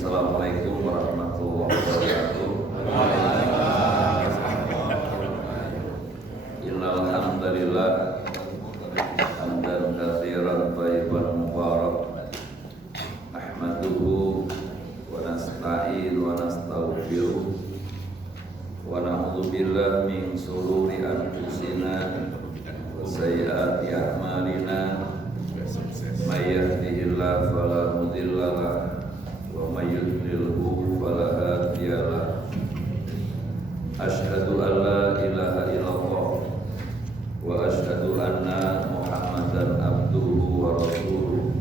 Assalamualaikum warahmatullahi wabarakatuh. Innal hamdalillah hamdan katsiran thayyiban mubarak ahmaduhu wa nasta'in wa nastaghfiruh wa na'udzu billahi min shururi anfusina wa sayyiati a'malina may yahdihillahu fala mudilla lahu wa may yudlilhu fala hadiya lahu. Asyhadu an la ilaha illallah wa asyhadu anna Muhammadan abduhu wa rasuluh.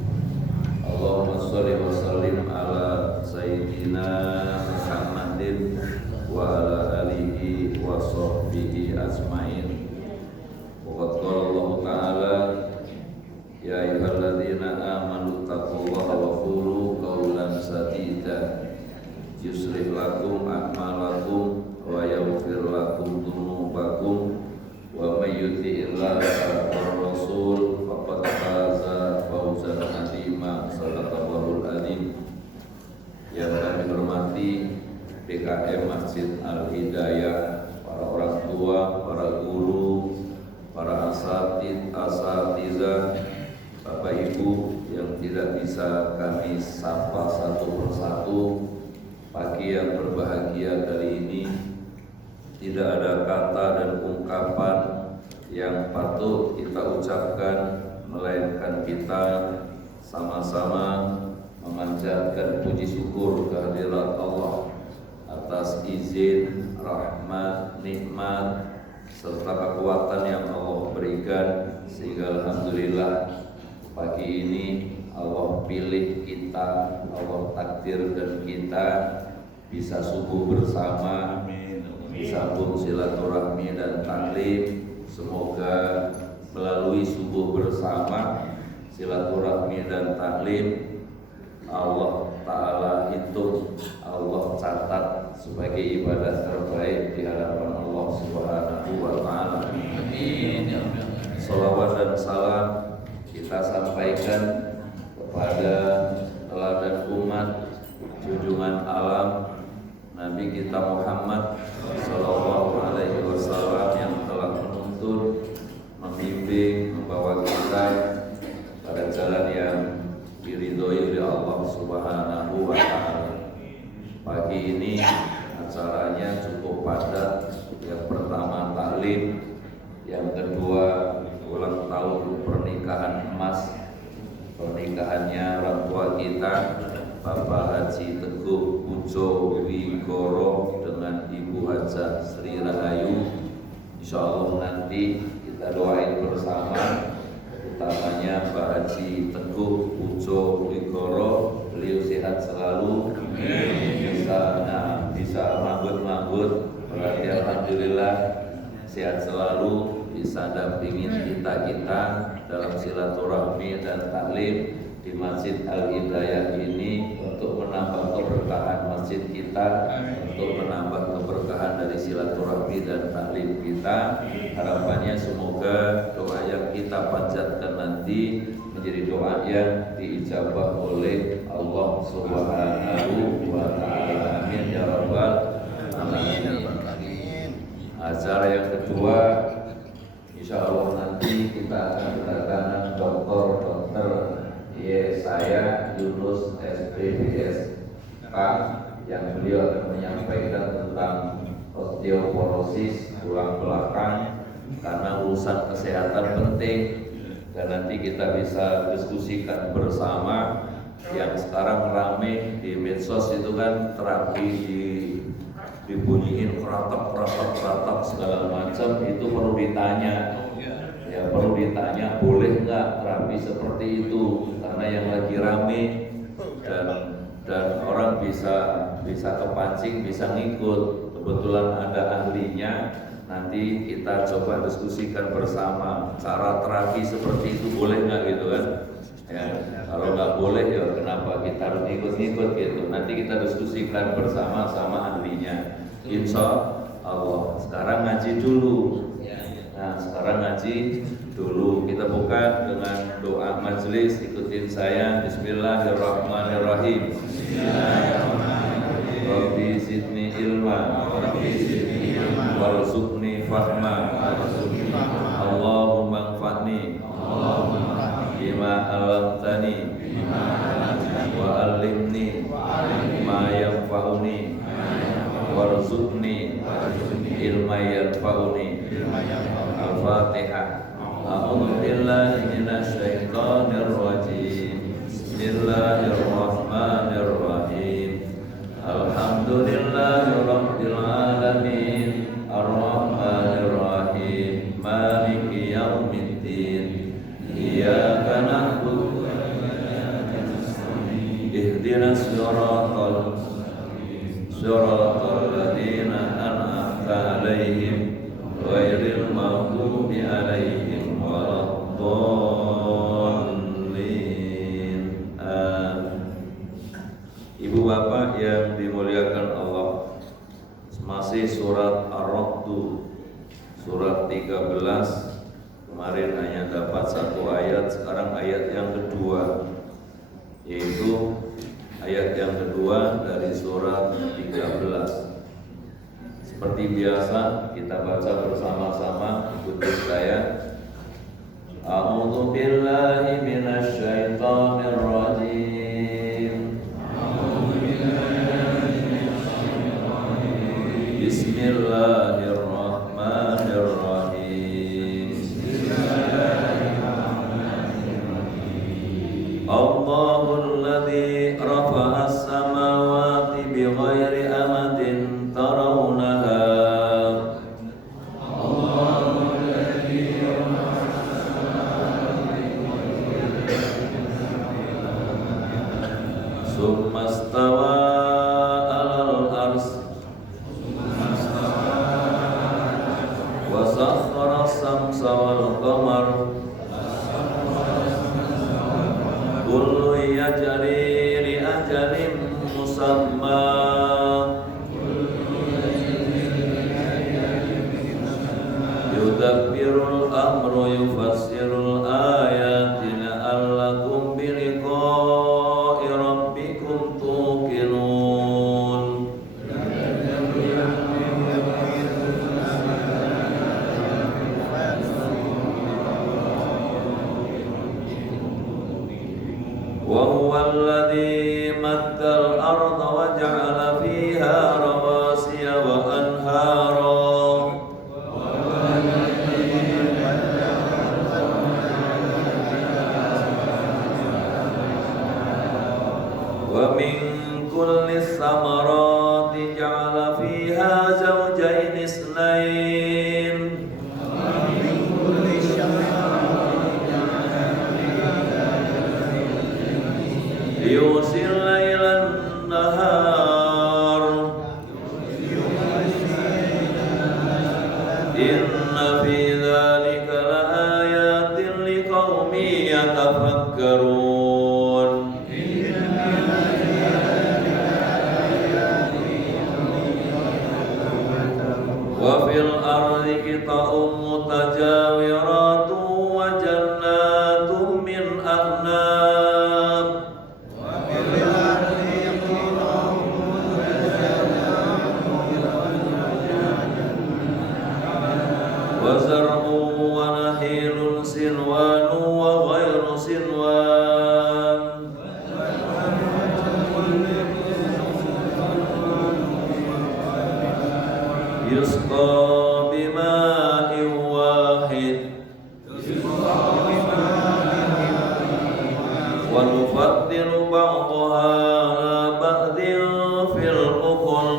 Allahumma shalli wa sallim ala sayyidina Muhammadin wa ala alihi wa sahbihi ajmain. Wa qala Allah ta'ala ya ayyuhalladzina amanu taqullaha wa qulu qawlan sadida yuslih lakum a'malakum wa yaghfir lakum dzunubakum wa may yuti'illaha war rasul faqad faza fawzan 'azima. Shadaqallahul adzim. Yang kami hormati PKM Masjid Al Hidayah, para orang tua, para guru, para asatizah, Bapak Ibu yang tidak bisa kami sapa satu persatu. Pagi yang berbahagia kali ini tidak ada kata dan ungkapan yang patut kita ucapkan, melainkan kita sama-sama memanjatkan puji syukur kehadirat Allah atas izin, rahmat, nikmat serta kekuatan yang Allah berikan, sehingga alhamdulillah pagi ini Allah pilih kita, Allah takdirkan kita bisa subuh bersama, disambung silaturahmi dan taklim. Semoga melalui subuh bersama, silaturahmi dan taklim, Allah Ta'ala hitung, Allah catat sebagai ibadah terbaik di hadapan Allah Subhanahu wa Ta'ala. Amin. Salawat dan salam kita sampaikan kepada teladan umat, junjungan alam Nabi kita Muhammad Sallallahu Alaihi Wasallam yang telah menuntun, membimbing, membawa kita pada jalan yang diridhoi oleh Allah Subhanahu wa Ta'ala. Pagi ini acaranya cukup padat. Yang pertama taklim, yang kedua ulang tahun pernikahan emas, pernikahannya orang tua kita Bapak Haji Teguh Pujo Wigoro dengan Ibu Hajah Sri Rahayu. Insyaallah nanti kita doain bersama, utamanya Pak Haji Teguh Pujo Wigoro, beliau sehat selalu, bisa manggut-manggut, berarti alhamdulillah sehat selalu, bisa dampingin kita dalam silaturahmi dan taklim di Masjid Al Hidayah ini untuk menambah keberkahan masjid kita, untuk menambah keberkahan dari silaturahmi dan taklim kita. Harapannya semoga doa yang kita panjatkan nanti menjadi doa yang diijabah oleh Allah Subhanahu wa Ta'ala. Amin ya rabbal alamin. Acara yang kedua, insyaallah nanti kita akan kedatangan dokter saya Yunus SPBS yang beliau akan menyampaikan tentang osteoporosis tulang belakang, karena urusan kesehatan penting dan nanti kita bisa diskusikan bersama. Yang sekarang rame di medsos itu kan terapi dibunyiin keratak segala macam, itu perlu ditanya. Ya perlu ditanya, boleh nggak terapi seperti itu, karena yang lagi rame dan orang bisa kepancing, bisa ngikut. Kebetulan ada ahlinya, nanti kita coba diskusikan bersama cara terapi seperti itu boleh nggak gitu kan. Ya, kalau nggak boleh ya kenapa kita harus ngikut-ngikut gitu. Nanti kita diskusikan bersama sama ahlinya, insya Allah. Sekarang ngaji dulu. Nah, sekarang ngaji dulu. Kita buka dengan doa majelis. Ikutin saya. Bismillahirrahmanirrahim. Bismillahirrahmanirrahim. ilma warzuqni fahma Allahumma anfa'ni bima 'allamtani wa 'allimni ma yanfa'uni warzuqni ilma yanfa'uni. Al-Fatihah. A'udzu billahi minasy syaithanir rajim. Bismillahirrahmanirrahim. Alhamdulillahi rabbil alamin. Ar-Rahmanir Rahim. Maliki yaumiddin. Iyyaka na'budu wa iyyaka nasta'in. Ihdinas siratal ladzina an'amta 'alaihim ghairil maghdubi 'alaihim waladdallin. Ibu bapak yang dimuliakan Allah, masih surat Ar-Ra'd, surat 13. Kemarin hanya dapat satu ayat, sekarang ayat yang kedua, yaitu ayat yang kedua dari surat 13. Seperti biasa kita baca bersama-sama, ikuti saya. A'udzu billahi minasy syaithanir rajim. Bismillahirrahmanirrahim. Allahul ladzi rafa'as samawati bighairi amadin tarawnaha. Summa stawa 'alal arsy wa sakhkhara as-samsa wal qamara kullu yajri li ajalin musamma yudabbirul amru yufassirul ayati la'allakum biliqa'i rabbikum tuqinun. Wa huwa alladhi maddal arda wa ja'ala fiha rawasiya wa anhara wa min kulli thamarati ja'ala fiha zawjayn itsnain yusil lailan nahar inna fi dzalika laayatin liqaumin yatafakkarun. Wa fil ardi qita'un mutajawiratun wa jannatun min a'nab wa zar'un wa nakhilun sinwanun wa ghairu sinwan yusqa bima'in wahid wa nufaddilu ba'daha ala ba'din fil ukul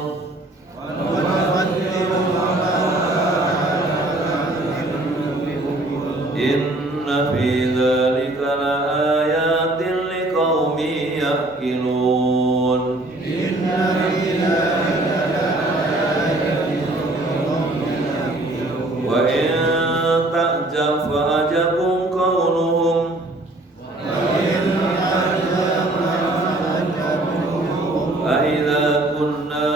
inna fi dzalika laayatin liqaumin yaqilun. Wa in ta'jab fa'ajabun qawluhum a idza kunna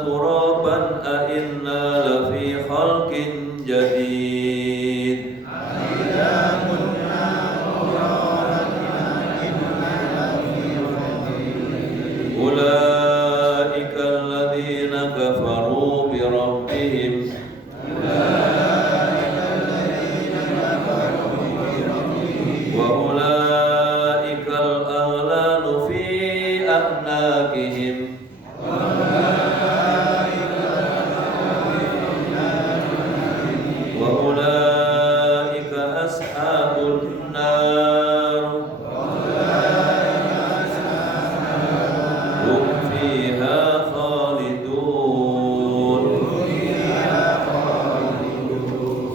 turaban a inna lafi khalqin jadid. Ulaika alladhina kafaru أعناقهم وأولئك أصحاب النار هم فيها خالدون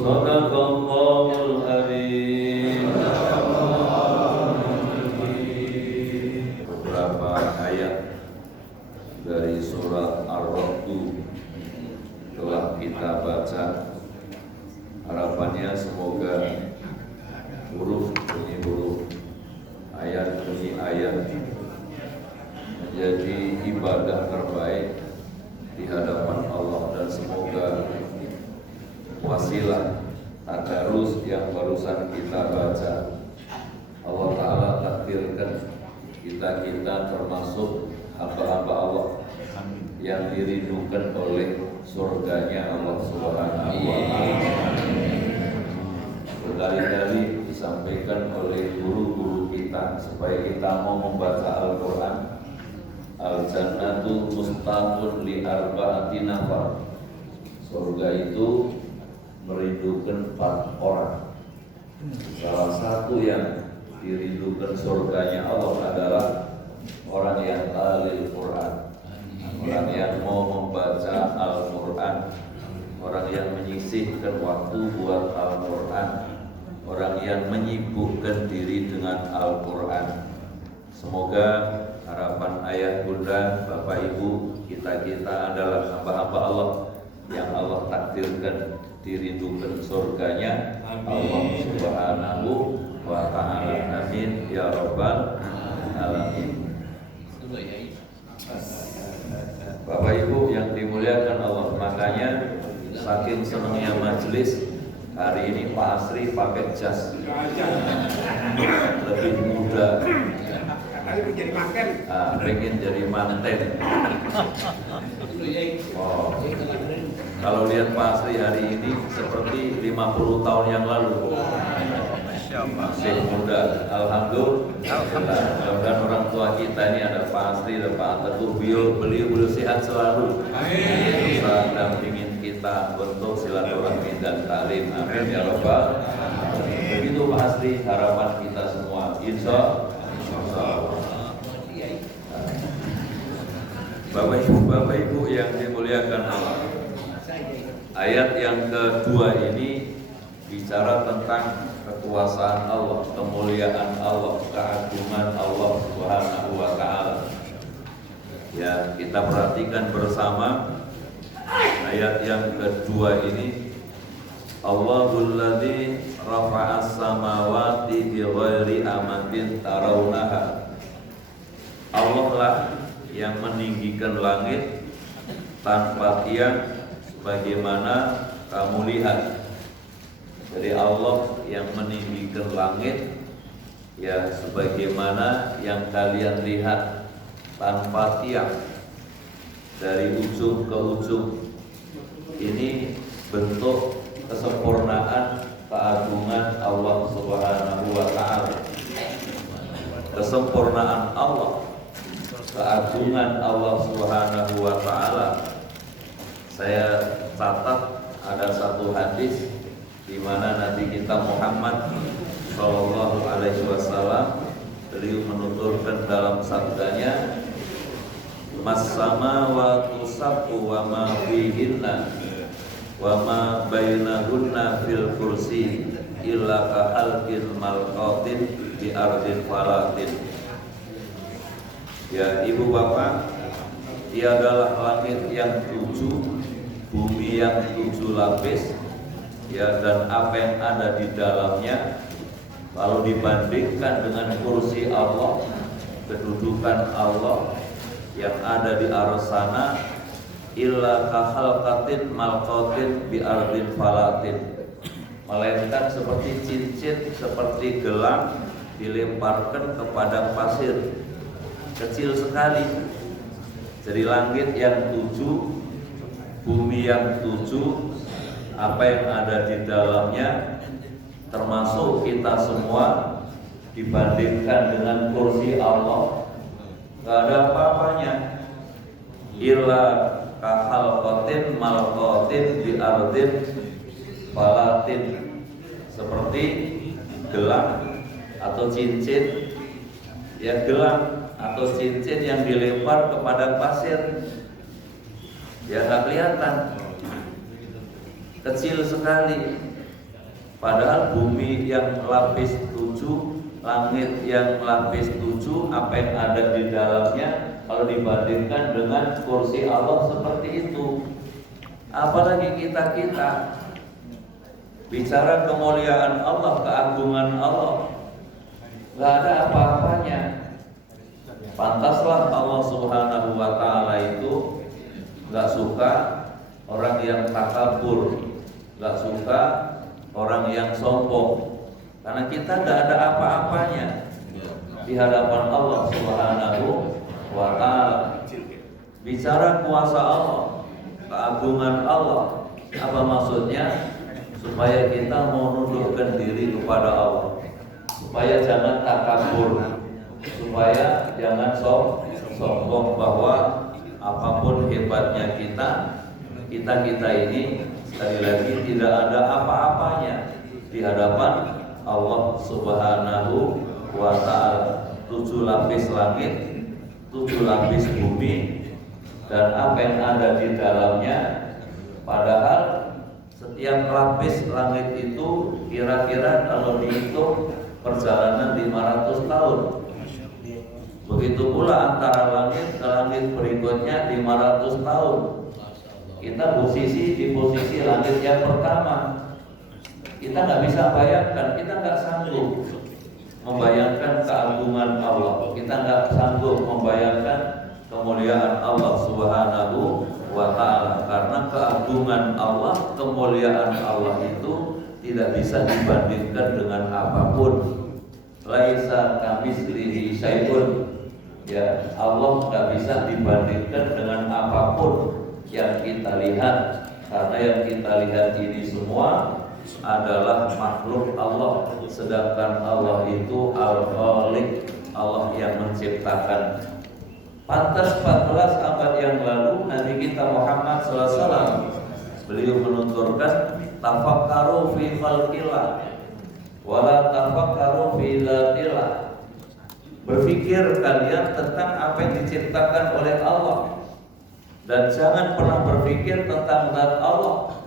صدق الله العظيم. Beberapa ayat dari surat Ar-Ra'd telah kita baca. Harapannya semoga huruf demi huruf, ayat demi ayat menjadi ibadah terbaik di hadapan Allah, dan semoga wasilah tadarus yang barusan kita baca Allah Ta'ala takdirkan kita termasuk hamba-hamba Allah yang dirindukan oleh surganya Allah Subhanahu wa Ta'ala. Berkali-kali disampaikan oleh guru-guru kita supaya kita mau membaca Al-Quran. Al-Jannatu mustaqun li arba'ati nafar. Surga itu merindukan 4 orang. Salah satu yang dirindukan surganya Allah adalah orang yang talil Quran, orang yang mau membaca Al-Quran, orang yang menyisihkan waktu buat Al-Quran, orang yang menyibukkan diri dengan Al-Quran. Semoga harapan ayah bunda, bapak ibu, kita adalah hamba-hamba Allah yang Allah takdirkan dirindukan surganya Allah Subhanahu wa Ta'ala. Amin ya rabbal alamin. Bapak ibu yang dimuliakan Allah, makanya saking senangnya majelis hari ini Pak Asri pakai jas lebih muda, pengen jadi manten. Oh, kalau lihat Pak Asri hari ini seperti 50 tahun yang lalu, masih muda. Alhamdulillah. Mudah-mudahan orang tua kita ini ada Pak Asri dan Pak Teguh, beliau sehat selalu, bisa dampingin kita untuk silaturahmi dan taklim. Amin ya rabbal alamin. Begitu Pak Asri, harapan kita semua, insya Allah. Bapak ibu yang dimuliakan Allah, ayat yang kedua ini bicara tentang kekuasaan Allah, kemuliaan Allah, keagungan Allah Subhanahu wa Ta'ala. Ya, kita perhatikan bersama ayat yang kedua ini. Allahul ladzi rafa'as samawati bighairi amatin tarawunaha. Allah lah yang meninggikan langit tanpa tiang sebagaimana kamu lihat. Jadi Allah yang meninggikan langit ya sebagaimana yang kalian lihat, tanpa tiang dari ujung ke ujung. Ini bentuk kesempurnaan keagungan Allah Subhanahu wa Ta'ala. Kesempurnaan Allah, keagungan Allah Subhanahu wa Ta'ala. Saya catat ada satu hadis di mana Nabi kita Muhammad Sallallahu Alaihi Wasallam, beliau menuturkan dalam sabdanya, Mas samawatu sab'u wa ma fihinna wa ma bainahunna fil kursi illa ka halqin malqatin di ardin falatin. Ya ibu bapak, ia adalah langit yang 7, bumi yang 7 lapis, ya, dan apa yang ada di dalamnya. Kalau dibandingkan dengan kursi Allah, kedudukan Allah yang ada di aras sana, illa kahalqatin malqatin bi ardin falatin, melainkan seperti cincin, seperti gelang dilemparkan kepada pasir kecil sekali. Jadi langit yang 7, bumi yang 7, apa yang ada di dalamnya termasuk kita semua, dibandingkan dengan kursi Allah nggak ada apa-apanya. Illa kahalqatin malqatin di ardin falatin, seperti gelang atau cincin, ya gelang atau cincin yang dilempar kepada pasir, ya nggak kelihatan, kecil sekali. Padahal bumi yang lapis 7, langit yang lapis 7, apa yang ada di dalamnya kalau dibandingkan dengan kursi Allah seperti itu. Apalagi kita bicara kemuliaan Allah, keagungan Allah, nggak ada apa-apanya. Pantaslah Allah Subhanahu wa Ta'ala itu nggak suka orang yang takabur, nggak suka orang yang sombong, karena kita nggak ada apa-apanya di hadapan Allah Subhanahu wa Ta'ala. Bicara kuasa Allah, keagungan Allah, apa maksudnya? Supaya kita menundukkan diri kepada Allah, supaya jangan takabur, supaya jangan sombong bahwa apapun hebatnya kita ini sekali lagi tidak ada apa-apanya di hadapan Allah Subhanahu wa Ta'ala. 7 lapis langit, 7 lapis bumi, dan apa yang ada di dalamnya. Padahal setiap lapis langit itu kira-kira kalau dihitung perjalanan 500 tahun. Begitu pula antara langit ke langit berikutnya 500 tahun. Kita di posisi langit yang pertama. Kita nggak bisa bayangkan, kita nggak sanggup membayangkan keagungan Allah. Kita nggak sanggup membayangkan kemuliaan Allah Subhanahu wa Ta'ala, karena keagungan Allah, kemuliaan Allah itu tidak bisa dibandingkan dengan apapun. Laisa kamitslihi syai'un, ya Allah nggak bisa dibandingkan dengan apapun yang kita lihat, karena yang kita lihat ini semua adalah makhluk Allah, sedangkan Allah itu Al-Khaliq, Allah yang menciptakan. Pantas 14 abad yang lalu Nabi kita Muhammad SAW, beliau menuturkan, tafakkaru fi khalqillah wala tafakkaru fi dzatillah. Berpikir kalian tentang apa yang diciptakan oleh Allah, dan jangan pernah berpikir tentang zat Allah.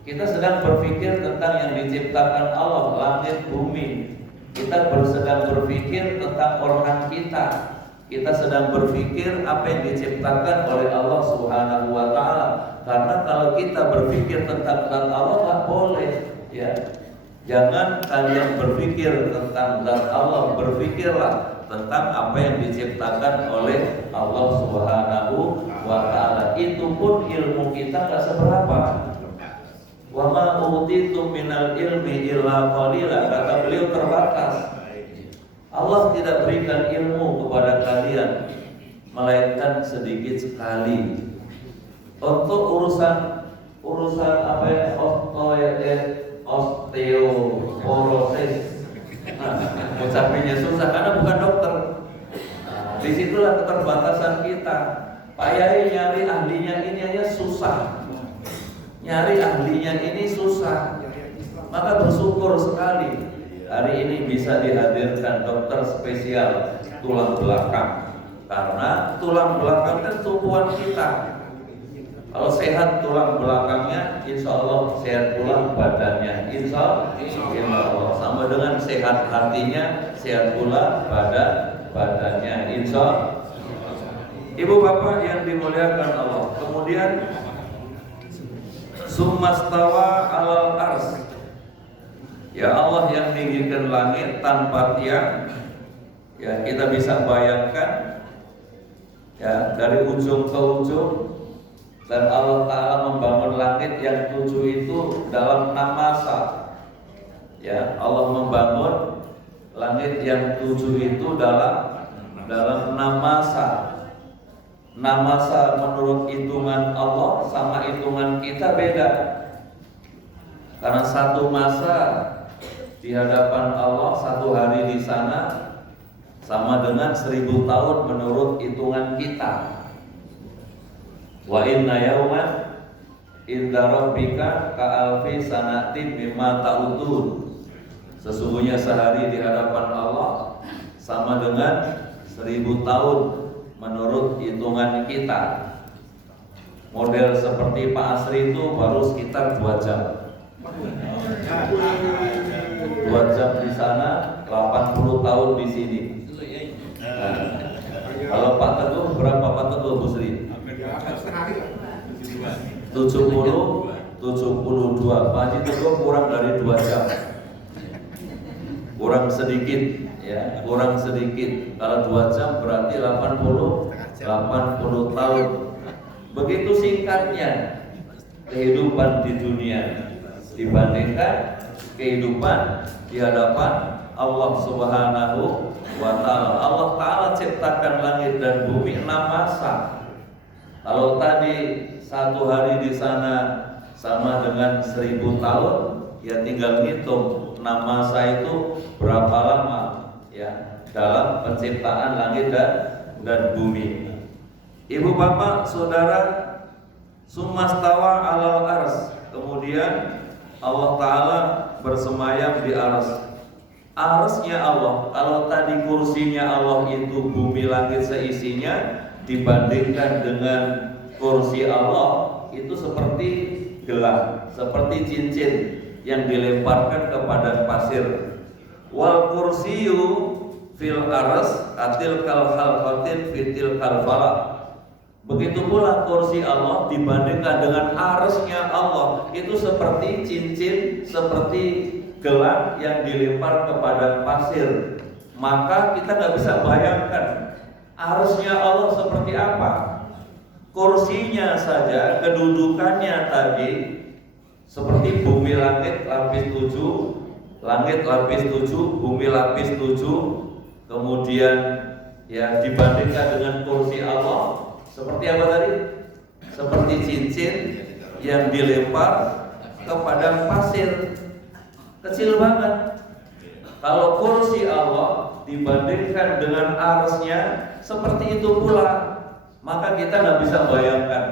Kita sedang berpikir tentang yang diciptakan Allah, langit bumi. Kita sedang berpikir tentang orang kita. Kita sedang berpikir apa yang diciptakan oleh Allah Subhanahu wa Ta'ala. Karena kalau kita berpikir tentang zat Allah nggak boleh, ya. Jangan kalian berpikir tentang zat Allah, berpikirlah tentang apa yang diciptakan oleh Allah Subhanahu wa Ta'ala. Itu pun ilmu kita nggak seberapa. Wa ma utitum minal ilmi illa qalila, kata beliau, terbatas. Allah tidak berikan ilmu kepada kalian melainkan sedikit sekali. Untuk urusan apa ya, osteoporosis, ucapinya susah karena bukan dokter. Disitulah keterbatasan kita. Pak Yai nyari ahlinya ini aja susah, nyari ahlinya ini susah. Maka bersyukur sekali hari ini bisa dihadirkan dokter spesial tulang belakang, karena tulang belakang kan tumpuan kita. Kalau sehat tulang belakangnya, insya Allah sehat pula badannya, insya Allah. Sama dengan sehat hatinya, sehat pula badannya, insya Allah. Ibu bapak yang dimuliakan Allah, kemudian summastawa alal ars, ya Allah yang meninggikan langit tanpa tiang. Ya kita bisa bayangkan, ya dari ujung ke ujung. Dan Allah Ta'ala membangun langit yang 7 itu dalam 6 masa. Ya, Allah membangun langit yang 7 itu dalam 6 masa. 6 masa menurut hitungan Allah sama hitungan kita beda. Karena satu masa di hadapan Allah, satu hari di sana sama dengan 1000 tahun menurut hitungan kita. Wa inna yauman inda rabbika ka'alfi sanatin mimma ta'udun. Sesungguhnya sehari di hadapan Allah sama dengan 1000 tahun menurut hitungan kita. Model seperti Pak Asri itu baru sekitar 2 jam. 2 jam di sana, 80 tahun di sini. Nah, kalau Pak Teguh berapa Pak Teguh Bu Sri? 70, 72. Pak Haji Teguh kurang dari 2 jam. Kurang sedikit ya, kurang sedikit. Kalau 2 jam berarti 80 tahun. Begitu singkatnya kehidupan di dunia dibandingkan kehidupan di hadapan Allah Subhanahu wa Ta'ala. Allah Ta'ala ciptakan langit dan bumi 6 masa. Kalau tadi 1 hari di sana sama dengan 1000 tahun, ya tinggal hitung 6 masa itu berapa lama ya dalam penciptaan langit dan bumi. Ibu bapak saudara, sumastawa alal ars, kemudian Allah Ta'ala bersemayam di ars. Arsnya Allah, kalau tadi kursinya Allah itu bumi langit seisinya, dibandingkan dengan kursi Allah itu seperti gelang, seperti cincin yang dilemparkan ke padang pasir. Wal kursiyu fil ars atil kal halqatin fitil kal falak. Begitu pula kursi Allah dibandingkan dengan arsnya Allah itu seperti cincin, seperti gelang yang dilempar ke padang pasir. Maka kita nggak bisa bayangkan arsnya Allah seperti apa. Kursinya saja, kedudukannya tadi seperti bumi langit lapis 7, langit lapis 7, bumi lapis 7. Kemudian ya dibandingkan dengan kursi Allah seperti apa tadi? Seperti cincin yang dilempar ke padang pasir. Kecil banget. Kalau kursi Allah dibandingkan dengan arsnya seperti itu pula, maka kita nggak bisa bayangkan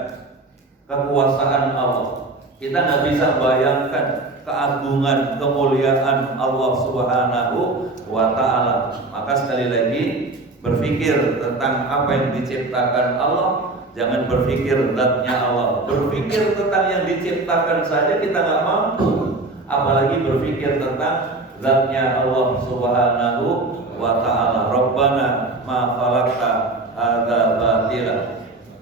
kekuasaan Allah. Kita nggak bisa bayangkan keagungan, kemuliaan Allah Subhanahu wa Ta'ala. Maka sekali lagi, berpikir tentang apa yang diciptakan Allah, jangan berpikir zatnya Allah. Berpikir tentang yang diciptakan saja kita nggak mampu, apalagi berpikir tentang zatnya Allah Subhanahu wa Ta'ala. Rabbana ma khalaqta hadza batila.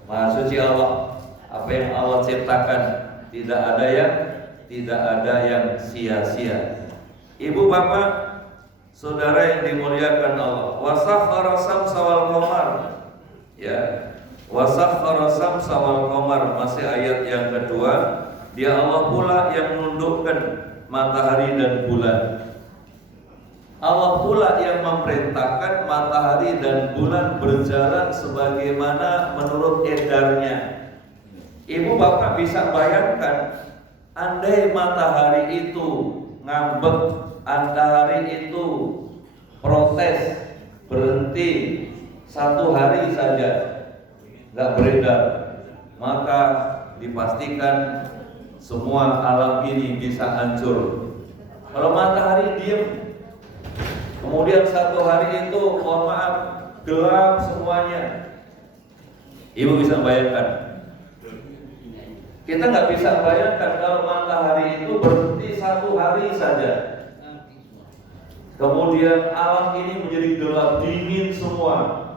Maha suci Allah, apa yang Allah ciptakan tidak ada yang sia-sia. Ibu bapak saudara yang dimuliakan Allah, wasakhkhara samsa wal qamar. Ya. Wasakhkhara samsa wal qamar, masih ayat yang kedua. Dia Allah pula yang menundukkan matahari dan bulan. Allah pula yang memerintahkan matahari dan bulan berjalan sebagaimana menurut edarnya. Ibu bapak bisa bayangkan, andai matahari itu ngambek, matahari itu protes, berhenti 1 hari saja nggak beredar, maka dipastikan semua alam ini bisa hancur. Kalau matahari diam, kemudian 1 hari itu mohon maaf gelap semuanya, ibu bisa bayangkan. Kita nggak bisa bayangkan kalau matahari itu berhenti 1 hari saja, kemudian alam ini menjadi gelap, dingin semua.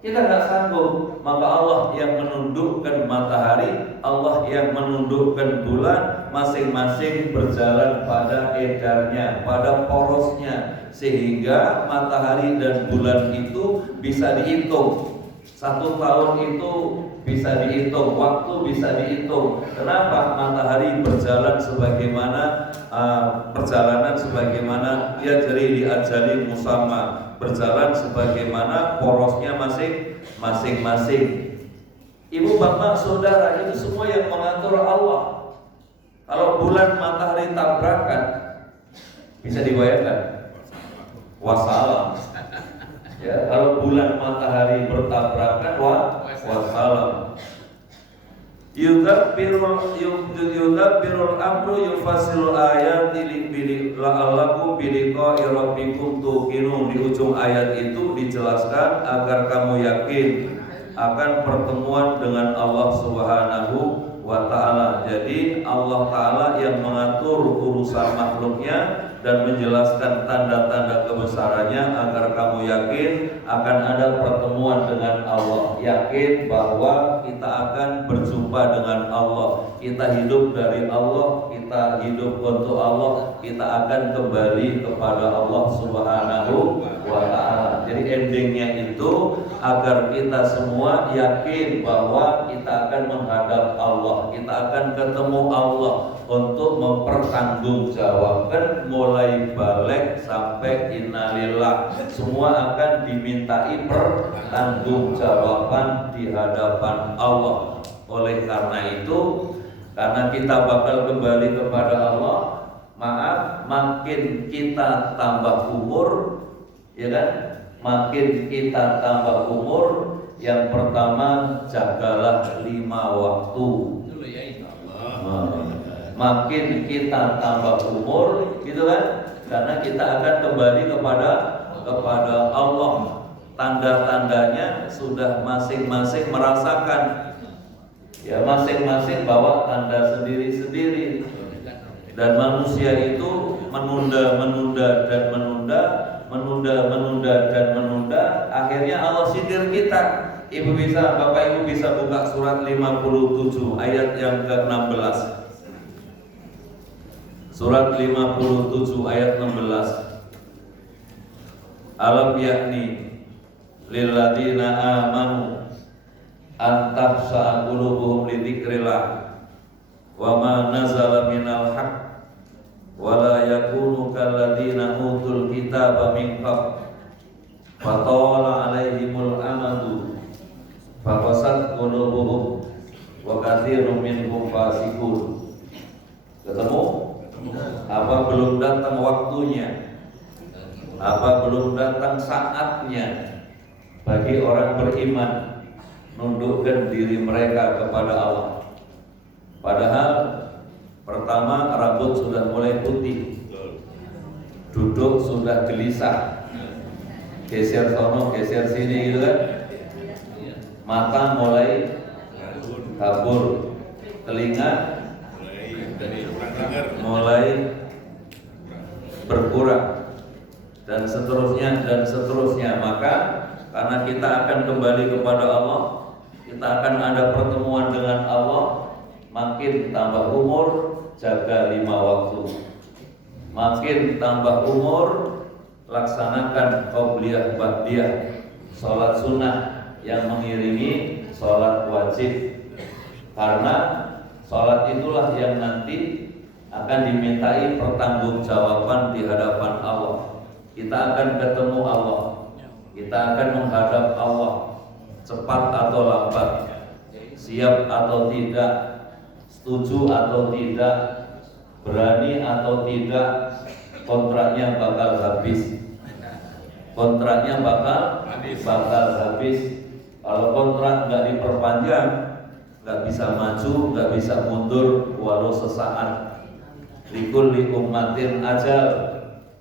Kita nggak sanggup. Maka Allah yang menundukkan matahari, Allah yang menundukkan bulan, masing-masing berjalan pada edarnya, pada porosnya, sehingga matahari dan bulan itu bisa dihitung. 1 tahun itu bisa dihitung, waktu bisa dihitung. Kenapa? Matahari berjalan sebagaimana perjalanan sebagaimana ia jari diajari musamma, berjalan sebagaimana porosnya masing-masing. Ibu bapak saudara, itu semua yang mengatur Allah. Kalau bulan matahari tabrakan, bisa dibayangkan? Wassalam. Ya, kalau bulan matahari bertabrakan wassalam. Yudabbirul amru yufasilul ayati la'allakum biliqa'i rabbikum tuqinun. Di ujung ayat itu dijelaskan agar kamu yakin akan pertemuan dengan Allah Subhanahu wa ta'ala. Jadi Allah ta'ala yang mengatur urusan makhluknya dan menjelaskan tanda-tanda kebesarannya agar kamu yakin akan ada pertemuan dengan Allah. Yakin bahwa kita akan berjumpa dengan Allah. Kita hidup dari Allah, kita hidup untuk Allah, kita akan kembali kepada Allah Subhanahu wa ta'ala. Jadi endingnya itu agar kita semua yakin bahwa kita akan menghadap Allah, kita akan ketemu Allah untuk mempertanggungjawabkan mulai balik sampai innalillah. Semua akan dimintai pertanggungjawaban di hadapan Allah. Oleh karena itu, karena kita bakal kembali kepada Allah, makin kita tambah umur, ya kan? Makin kita tambah umur, yang pertama jagalah 5 waktu. Makin kita tambah umur, gitu kan? Karena kita akan kembali kepada Allah. Tanda-tandanya sudah masing-masing merasakan. Ya, masing-masing bawa tanda sendiri-sendiri. Dan manusia itu menunda dan menunda. Akhirnya Allah sindir kita. Bapak Ibu bisa buka surat 57 ayat yang ke-16. Surat 57 ayat 16. Alam yakni lilladzina amanu an tahsha'a qulubuhum li dzikrillah wa ma nazala minal haqq wa la yakunu kalladzina utul kitaba min qabl fatala 'alaihimul amadu faqasat qulubuhum wa katsirun minhum fasiqun. Ketemu? Apa belum datang waktunya? Apa belum datang saatnya bagi orang beriman nundukkan diri mereka kepada Allah? Padahal pertama rambut sudah mulai putih, duduk sudah gelisah, geser sono geser sini gitu kan, mata mulai kabur, telinga mulai berkurang dan seterusnya. Maka karena kita akan kembali kepada Allah, kita akan ada pertemuan dengan Allah, makin tambah umur jaga 5 waktu, makin tambah umur laksanakan qabliyah ba'diyah, sholat sunnah yang mengiringi sholat wajib, karena sholat itulah yang nanti akan dimintai pertanggungjawaban di hadapan Allah. Kita akan ketemu Allah, kita akan menghadap Allah, cepat atau lambat, siap atau tidak, setuju atau tidak, berani atau tidak, kontraknya bakal habis. Kontraknya bakal habis. Kalau kontrak nggak diperpanjang, nggak bisa maju, nggak bisa mundur walau sesaat. Likulli ummatin ajal,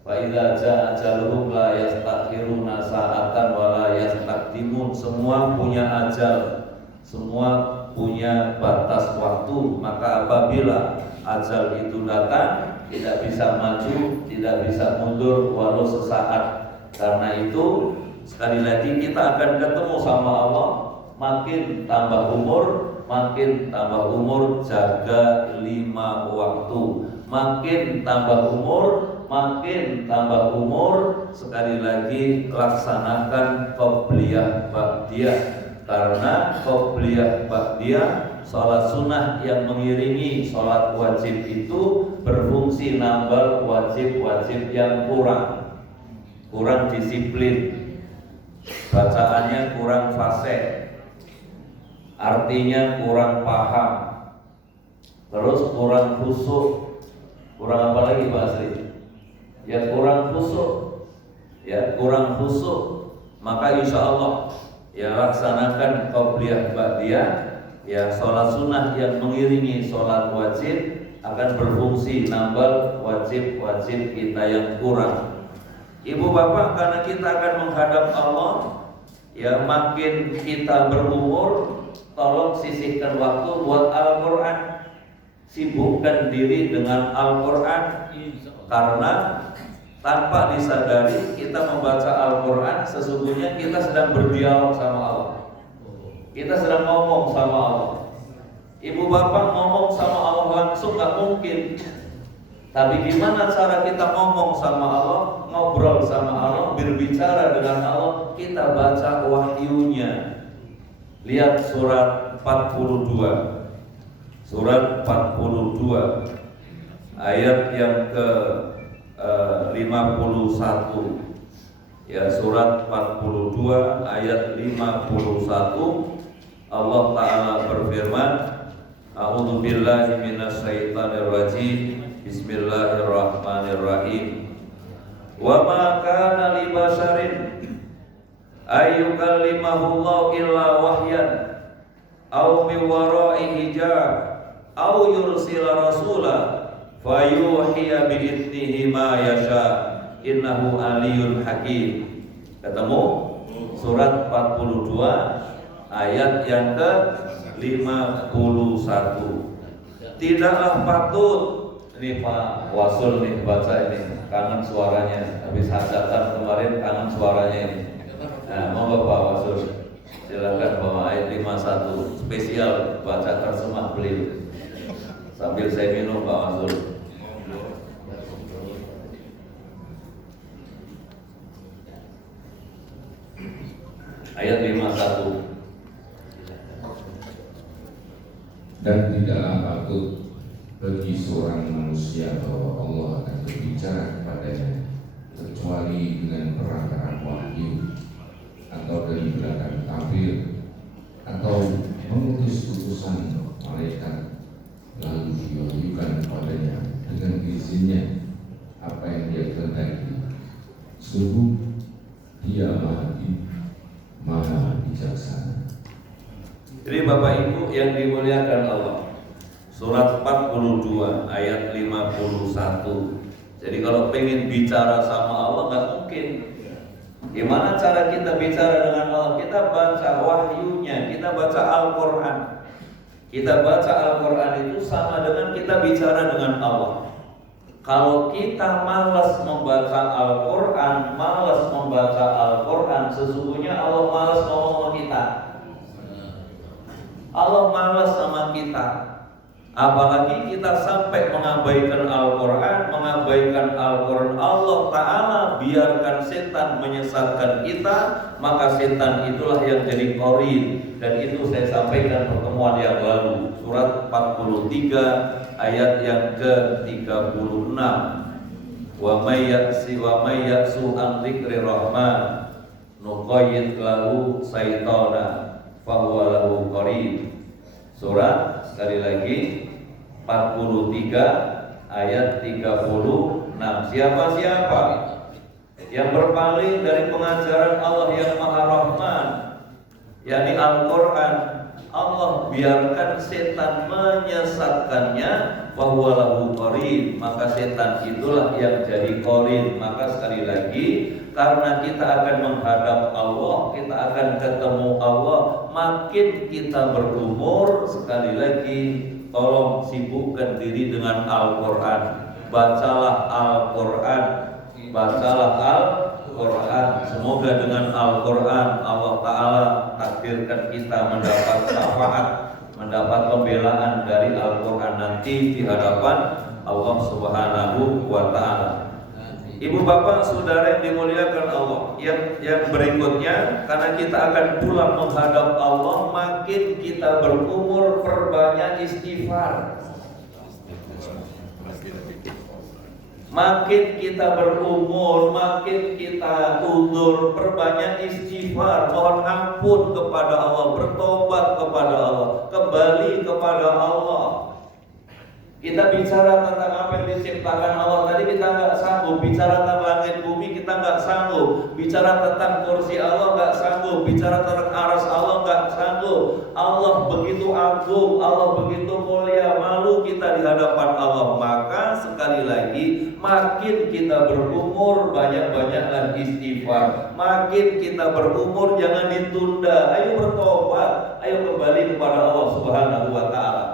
fa idza jaa ajaluhum la yastakhiruna sa'atan wa la yastaqdimun. Semua punya ajal, semua punya batas waktu. Maka apabila ajal itu datang, tidak bisa maju, tidak bisa mundur walau sesaat. Karena itu sekali lagi kita akan ketemu sama Allah. Makin tambah umur jaga 5 waktu. Makin tambah umur sekali lagi laksanakan qobliyah ba'diyah. Karena qobliyah ba'diyah, sholat sunnah yang mengiringi sholat wajib itu berfungsi nambal wajib-wajib yang kurang disiplin, bacaannya kurang fasih, artinya kurang paham, terus kurang khusyuk. Kurang apa lagi Pak Asri? Ya kurang khusyuk. maka insya Allah ya laksanakan qobliyah ba'diyah, ya sholat sunnah yang mengiringi sholat wajib akan berfungsi nambal wajib-wajib kita yang kurang. Ibu bapak, karena kita akan menghadap Allah, ya makin kita berumur, tolong sisihkan waktu buat Al-Quran. Sibukkan diri dengan Al-Quran, karena tanpa disadari kita membaca Al-Quran, sesungguhnya kita sedang berdialog sama Allah. Kita sedang ngomong sama Allah. Ibu bapak ngomong sama Allah langsung gak mungkin. Tapi gimana cara kita ngomong sama Allah, ngobrol sama Allah, berbicara dengan Allah? Kita baca wahyunya. Lihat surat 42. Surat 42 ayat yang ke 51. Ya, surat 42 ayat 51, Allah Ta'ala berfirman, A'udzu billahi minasyaitonir rajim. Bismillahirrahmanirrahim. Wa ma kana li basharin ayyukallimahullahu illa wahyan aw min wara'i hijab aw yursila rasula fayuhiya bi idnihi ma yasha innahu aliyyun hakim. Ketemu surat 42 ayat yang ke 51. Tidaklah patut, ini Pak Wasul nih baca ini, kangen suaranya. Habis hajatan kemarin kangen suaranya ini. Nah, monggo Pak Wasul, silakan bawa ayat 51 spesial baca terjemah beliau. Sambil saya minum Pak Wasul. Ayat 51. Dan tidaklah patut bagi seorang manusia bahwa Allah akan berbicara kepadanya kecuali dengan perantara wahyu atau dari belakang tabir atau mengutus utusan malaikat lalu diwahyukan kepadanya dengan izinnya apa yang dia kehendaki. Sungguh Dia Maha bijaksana. Jadi Bapak Ibu yang dimuliakan Allah, surat 42 ayat 51. Jadi kalau pengen bicara sama Allah nggak mungkin. Gimana cara kita bicara dengan Allah? Kita baca wahyunya, kita baca Al-Quran. Kita baca Al-Quran itu sama dengan kita bicara dengan Allah. Kalau kita malas membaca Al-Quran, sesungguhnya Allah malas ngomong sama kita. Allah malas sama kita. Apalagi kita sampai mengabaikan Al-Quran, Allah Ta'ala biarkan setan menyesatkan kita, maka setan itulah yang jadi qarin. Dan itu saya sampaikan pertemuan yang lalu, surat 43 ayat yang ke-36. Wa may yaksu an dzikri rahman nuqayyid lahu syaitana fahuwa lahu qarin. Surat sekali lagi 43 ayat 36. Siapa yang berpaling dari pengajaran Allah yang Maha Rahman, yakni Al-Quran, Allah biarkan setan menyesatkannya, fahuwa lahu qarin, maka setan itulah yang jadi qarin. Maka sekali lagi, karena kita akan menghadap Allah, kita akan ketemu Allah, makin kita berumur, sekali lagi tolong sibukkan diri dengan Al-Quran. Bacalah Al-Quran, bacalah Al-Quran. Semoga dengan Al-Quran Allah Ta'ala takdirkan kita mendapat syafaat, mendapat pembelaan dari Al-Quran nanti di hadapan Allah Subhanahu wa Ta'ala. Ibu bapak saudara yang dimuliakan Allah, yang berikutnya, karena kita akan pulang menghadap Allah, makin kita berumur, perbanyak istighfar. Makin kita berumur, makin kita undur, perbanyak istighfar, mohon ampun kepada Allah, bertobat kepada Allah, kembali kepada Allah. Kita bicara tentang apa yang diciptakan Allah tadi, kita nggak sanggup. Bicara tentang langit bumi, kita nggak sanggup. Bicara bicara tentang kursi Allah nggak sanggup, bicara tentang aras Allah nggak sanggup. Allah begitu agung, Allah begitu mulia, malu kita di hadapan Allah. Maka sekali lagi, makin kita berumur, banyak-banyaklah istighfar. Makin kita berumur, jangan ditunda. Ayo bertobat, ayo kembali kepada Allah Subhanahu wa Ta'ala.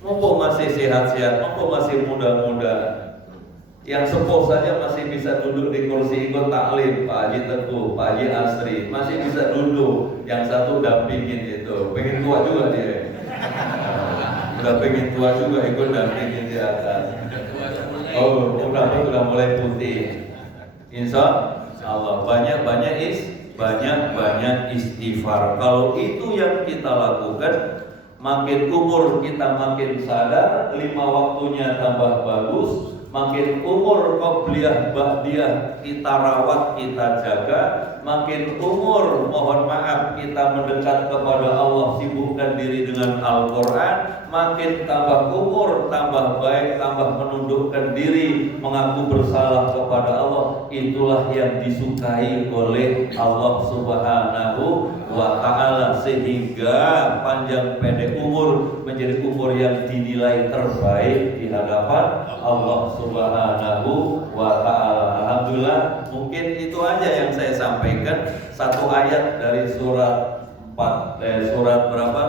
Mumpung masih sehat-sehat, mumpung masih muda-muda. Yang sepuh saja masih bisa duduk di kursi ikut taklim, Pak Haji Teguh, Pak Haji Asri, masih bisa duduk. Yang satu dampingin itu, pengen tua juga dia. Udah pengen tua juga ikut dampingin di atas. Oh, udah mulai putih. Insya Allah banyak istighfar. Kalau itu yang kita lakukan, makin umur kita makin sadar, 5 waktunya tambah bagus. Makin umur qobliyah ba'diyah kita rawat, kita jaga. Makin umur, mohon maaf, kita mendekat kepada Allah, sibukkan diri dengan Al-Quran. Makin tambah umur, tambah baik, tambah menundukkan diri, mengaku bersalah kepada Allah. Itulah yang disukai oleh Allah Subhanahu wa Ta'ala. Sehingga panjang pendek umur menjadi umur yang dinilai terbaik di hadapan Allah Subhanahu wa Ta'ala. Alhamdulillah, mungkin itu aja yang saya sampaikan. Satu ayat dari surat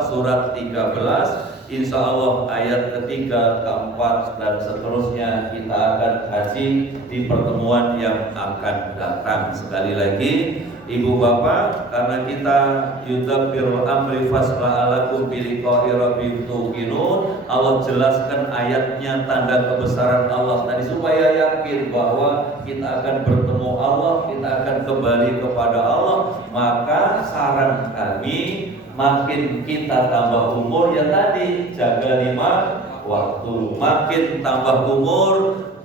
Surat 13. Insya Allah ayat ketiga, keempat, dan seterusnya kita akan kaji di pertemuan yang akan datang. Sekali lagi, Ibu Bapak, karena kita yudabbirul amri fasla alakum biliqa'i rabbikum tuqinun, Allah jelaskan ayatnya tanda kebesaran Allah tadi supaya yakin bahwa kita akan bertemu Allah, kita akan kembali kepada Allah. Maka saran kami, makin kita tambah umur, ya tadi jaga 5 waktu. Makin tambah umur,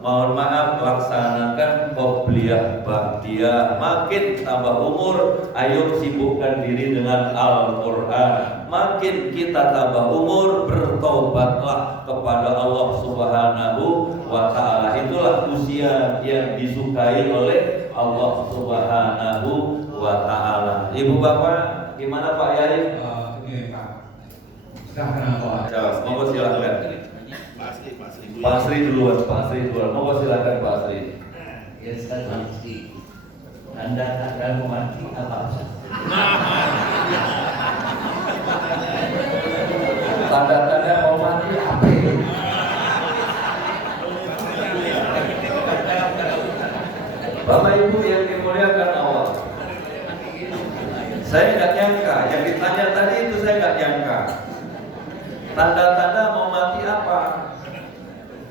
mohon maaf, laksanakan qobliyah ba'diyah. Makin tambah umur, ayo sibukkan diri dengan Al-Quran. Makin kita tambah umur, bertobatlah kepada Allah Subhanahu wa Ta'ala. Itulah usia yang disukai oleh Allah Subhanahu wa Ta'ala. Ibu Bapak, gimana Pak Yai? Ini Pak, silahkan Pak. Jawab, monggo silakan. Pak Sri duluan, monggo silakan Pak Sri. Ya sekarang mesti Anda mau mati apa? Tanda-tanda mau mati apa? Bapak Ibu yang dimuliakan Allah, saya nggak nyangka, yang ditanya tadi itu saya nggak nyangka. Tanda-tanda mau mati apa?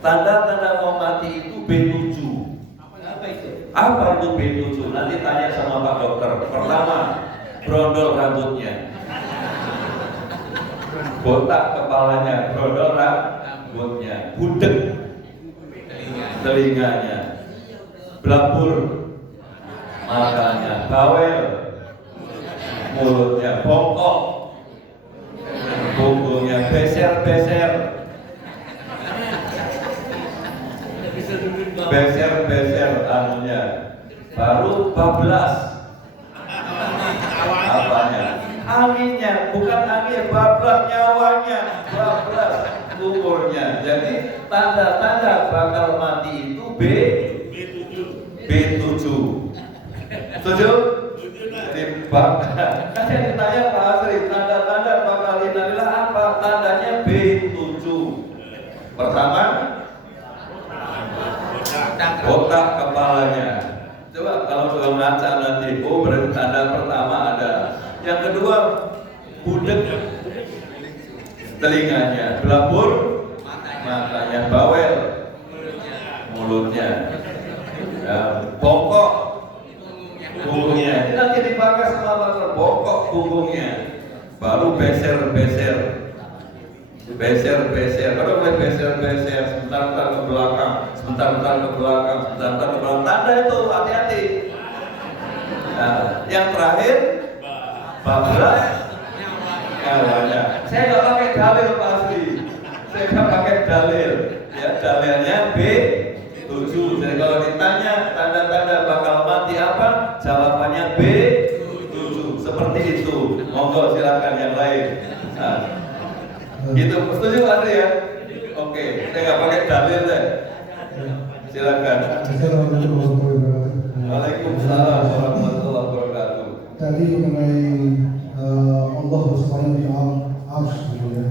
Tanda-tanda mau mati itu B7. Apa itu B7? Nanti tanya sama Pak Dokter. Pertama, brondol rambutnya, botak kepalanya, brondol rambutnya, budek telinganya, blabur matanya, bawel mulutnya, bongkok punggungnya, beser-beser anunya, baru bablas apanya? Anginnya, bukan angin, bablas nyawanya, bablas umurnya. Jadi tanda-tanda bakal mati itu B7. Setuju? Jadi kan yang ditanya Pak Asri, tanda-tanda bakal innalillah apa? Tandanya B7. Pertama, botak kepalanya. Coba kalau sudah ngaca nanti, oh berarti tanda pertama ada. Yang kedua, budek telinganya, belabur matanya, bawel mulutnya, ya, bongkok punggungnya. Ini nanti dibahas sama Pak, bongkok punggungnya, baru beser-beser. Kalau mulai beser-beser, sebentar ke belakang, sebentar ke belakang. Tanda itu hati-hati. Nah, yang terakhir, bablas nyawanya. Saya nggak pakai dalil Pak Asri. Saya nggak pakai dalil. Ya, dalilnya B7. Jadi kalau ditanya tanda-tanda bakal mati apa? silakan yang lain. Nah, gitu, setuju ada ya? Oke, saya nggak pakai dalil deh. Silakan. Assalamualaikum warahmatullahi wabarakatuh. Waalaikumsalam warahmatullahi wabarakatuh. Tadi mengenai Allah bersemayam di Al-Arsh gitu ya.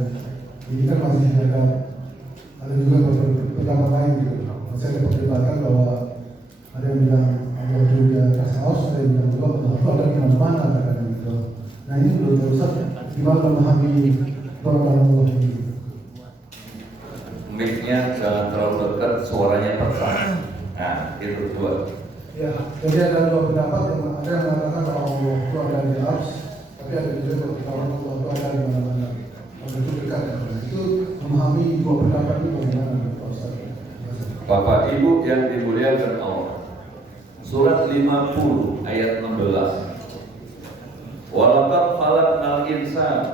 Ini kan masih ada juga pendapat lain gitu. Masih ada perdebatan bahwa ada yang bilang Allah itu di atas Arsh, ada yang bilang juga Allah ada di mana-mana kadang gitu. Nah ini menurut Ustaz, gimana memahami perkataan Allah ini? Mic-nya jangan terlalu dekat, suaranya tersak. Nah, itu dua. Ya, jadi ada dua pendapat yang ada yang mengatakan bahwa Allah itu ada di Arsh, tapi ada juga yang mengatakan Allah itu ada di mana-mana. Allah itu dekat. Itu memahami dua pendapat ini bagaimana Pak Ustaz? Bapak Ibu yang dimuliakan Allah. Surat 50 ayat 16. Walaqad khalaqnal insana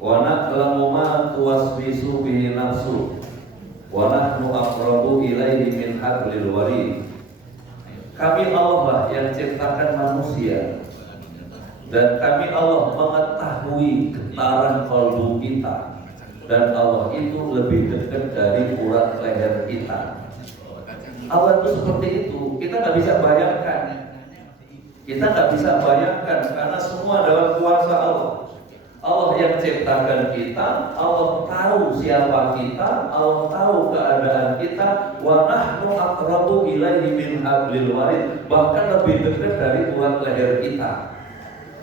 wa na'lamu ma tuwaswisu bihi nafsu wa nahnu aqrabu ilaihi min hablil warid. Kami Allah lah yang ciptakan manusia, dan kami Allah mengetahui getaran kalbu kita, dan Allah itu lebih dekat dari urat leher kita. Allah itu seperti itu, kita nggak bisa bayangkan. Kita nggak bisa bayangkan karena semua dalam kuasa Allah. Allah yang ciptakan kita, Allah tahu siapa kita, Allah tahu keadaan kita. Wa nahnu aqrabu ilaihi min hablil warid, bahkan lebih dekat dari urat leher kita.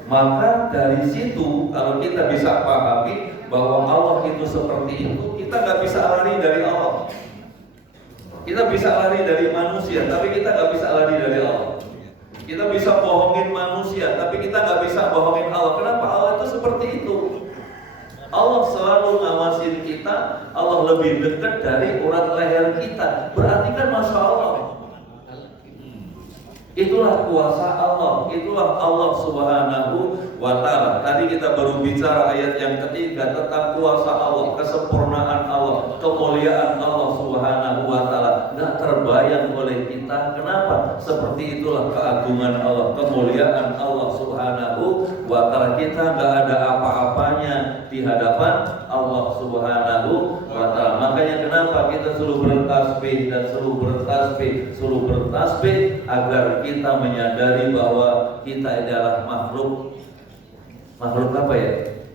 Maka dari situ kalau kita bisa pahami bahwa Allah itu seperti itu, kita nggak bisa lari dari Allah. Kita bisa lari dari manusia, tapi kita nggak bisa lari dari Allah. Kita bisa bohongin manusia, tapi kita nggak bisa bohongin Allah. Kenapa? Allah itu seperti itu. Allah selalu ngawasin kita. Allah lebih dekat dari urat leher kita. Berarti kan Masya Allah. Itulah kuasa Allah. Itulah Allah Subhanahu wa Ta'ala. Tadi kita baru bicara ayat yang ketiga tentang kuasa Allah, kesempurnaan Allah, kemuliaan Allah Subhanahu wa Ta'ala. Nggak terbayang oleh kita. Kenapa? Seperti itulah keagungan Allah, kemuliaan Allah Subhanahu wa Ta'ala. Kita nggak ada apa-apanya di hadapan Allah Subhanahu wa Ta'ala. Makanya kenapa kita selalu bertasbih dan selalu bertasbih agar kita menyadari bahwa kita adalah makhluk apa ya?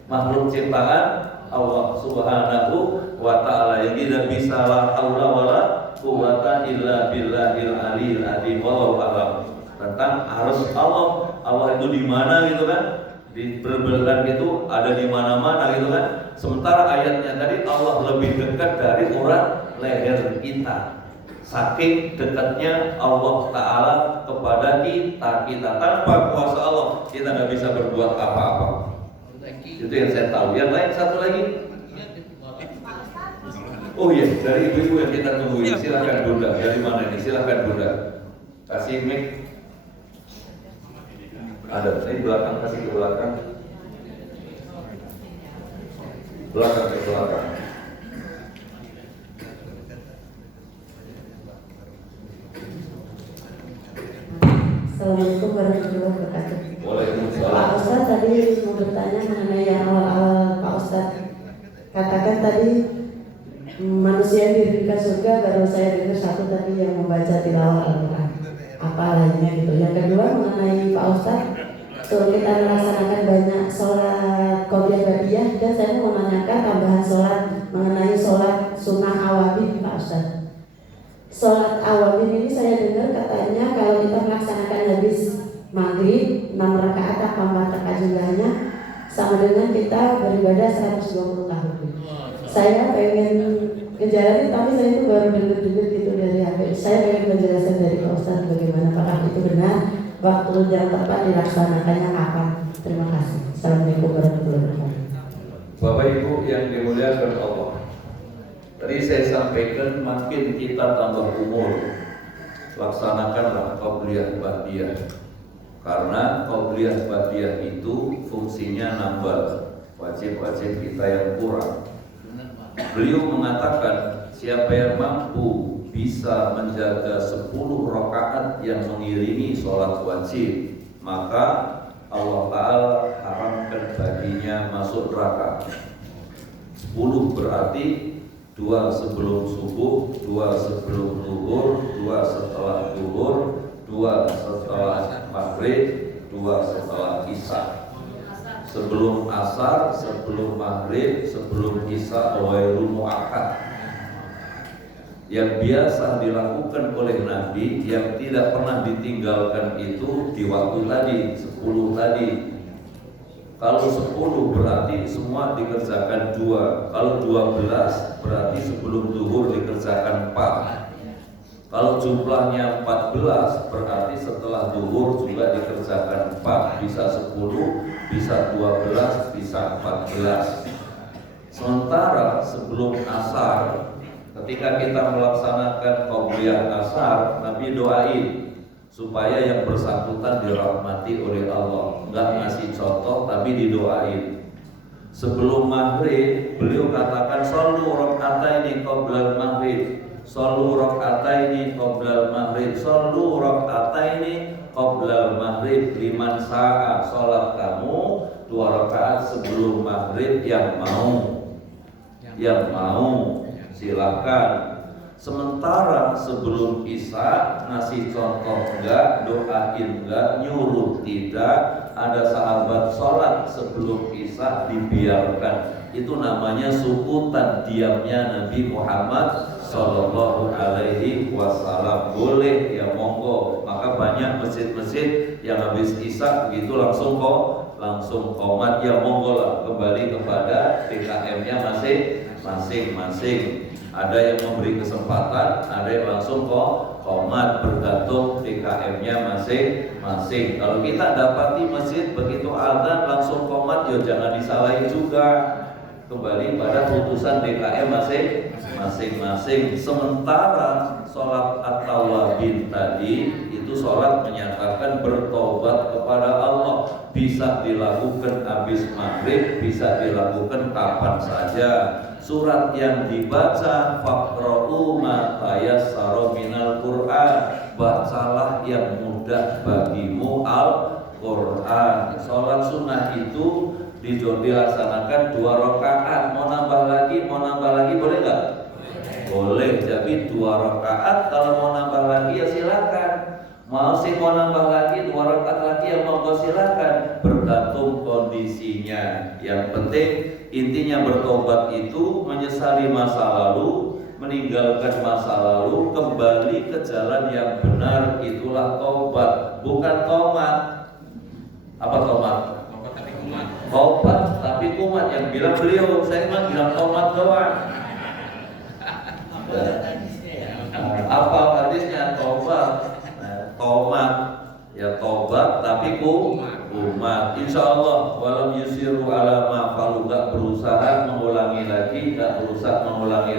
Makhluk ciptaan Allah Subhanahu wa Ta'ala yang tidak bisa la haula wala quwwata illa billahil aliyil azim. Wallahu a'lam. Tentang arus Allah itu di mana gitu kan? Di berbelakang itu ada di mana-mana gitu kan? Sementara ayatnya tadi Allah lebih dekat dari urat leher kita. Saking dekatnya Allah Ta'ala kepada kita tanpa kuasa Allah kita nggak bisa berbuat apa-apa. Itu yang saya tahu. Yang lain satu lagi. Oh iya, dari ibu-ibu yang kita tungguin. Silakan Bunda. Dari mana ini? Silakan Bunda. Kasih mic. Ada. Ini belakang, kasih ke belakang. Belakang ke belakang. Assalamualaikum warahmatullahi wabarakatuh. Waalaikumsalam. Pak Ustaz tadi mau bertanya mengenai yang awal-awal Pak Ustaz katakan tadi manusia diberikan surga, baru saya dengar satu tadi yang membaca tilawah Al-Quran. Apa lainnya gitu. Yang kedua mengenai Pak Ustaz, suruh kita melaksanakan banyak sholat qobliyah ba'diyah, dan saya mau menanyakan tambahan sholat mengenai sholat sunnah awabin Pak Ustaz. Sholat awabin ini saya dengar katanya kalau kita melaksanakan habis maghrib 6 rakaat atau 4 rakaat jumlahnya sama dengan kita beribadah 120 tahun. Saya pengen ngejalanin, tapi saya itu baru dengar gitu dari HP. Saya pengen menjelaskan dari Pak Ustaz bagaimana, apakah itu benar, waktu yang tepat dilaksanakannya kapan. Terima kasih. Assalamualaikum warahmatullahi wabarakatuh. Bapak Ibu yang dimuliakan Allah, tadi saya sampaikan makin kita tambah umur, laksanakanlah qobliyah ba'diyah. Karena qobliyah ba'diyah itu fungsinya nambah wajib-wajib kita yang kurang. Beliau mengatakan siapa yang mampu bisa menjaga 10 rakaat yang mengiringi sholat wajib, maka Allah Ta'ala haramkan baginya masuk neraka. 10 berarti 2 sebelum subuh, 2 sebelum zuhur, 2 setelah zuhur, 2 setelah maghrib, 2 setelah isya. Sebelum asar, sebelum maghrib, sebelum isya, ghairu muakkad. Yang biasa dilakukan oleh Nabi, yang tidak pernah ditinggalkan itu di waktu tadi, 10 tadi. Kalau 10 berarti semua dikerjakan 2. Kalau 12 berarti sebelum zuhur dikerjakan 4. Kalau jumlahnya 14 berarti setelah zuhur juga dikerjakan 4. Bisa 10, bisa 12, bisa 14. Sementara sebelum asar, ketika kita melaksanakan qabliyah asar, Nabi doain supaya yang bersangkutan dirahmati oleh Allah. Enggak ngasih contoh tapi didoain. Sebelum maghrib beliau katakan shollu raka'ataini qoblal maghrib, shollu raka'ataini qoblal maghrib, shollu raka'ataini qoblal maghrib, liman sa'a. Sholat kamu 2 rakaat sebelum maghrib yang mau silakan. Sementara sebelum isya ngasih contoh enggak, doain enggak, nyuruh tidak. Ada sahabat sholat sebelum isya dibiarkan. Itu namanya sukutan, diamnya Nabi Muhammad Sallallahu Alaihi Wasallam. Boleh ya, monggo. Maka banyak masjid-masjid yang habis isya begitu langsung qomat, ya monggo lah, kembali kepada DKM-nya masing-masing. Ada yang memberi kesempatan, ada yang langsung qomat, bergantung DKM-nya masing-masing. Kalau kita dapati masjid begitu adzan langsung qomat, ya jangan disalahin juga. Kembali pada putusan DKM masing-masing. Sementara sholat at-tawabin tadi itu sholat menyatakan bertobat kepada Allah. Bisa dilakukan habis maghrib, bisa dilakukan kapan saja. Surat yang dibaca faqra'u ma tayassara minal Qur'an, bacalah yang mudah bagimu Al-Qur'an. Salat sunnah itu dilaksanakan 2 rakaat. Mau nambah lagi boleh nggak? Boleh. Jadi 2 rakaat. Kalau mau nambah lagi ya silakan. Mau nambah lagi 2 rakaat lagi ya monggo silakan. Bergantung kondisinya. Yang penting intinya bertobat itu menyesali masa lalu, meninggalkan masa lalu, kembali ke jalan yang benar. Itulah tobat, bukan tomat. Apa tomat? Tobat tapi kumat. Yang bilang beliau, saya cuma bilang tomat doang. Apa hadisnya? Tobat, tomat, ya tobat tapi kumat. Insya Allah walam yusiru ala ma falu, gak berusaha mengulangi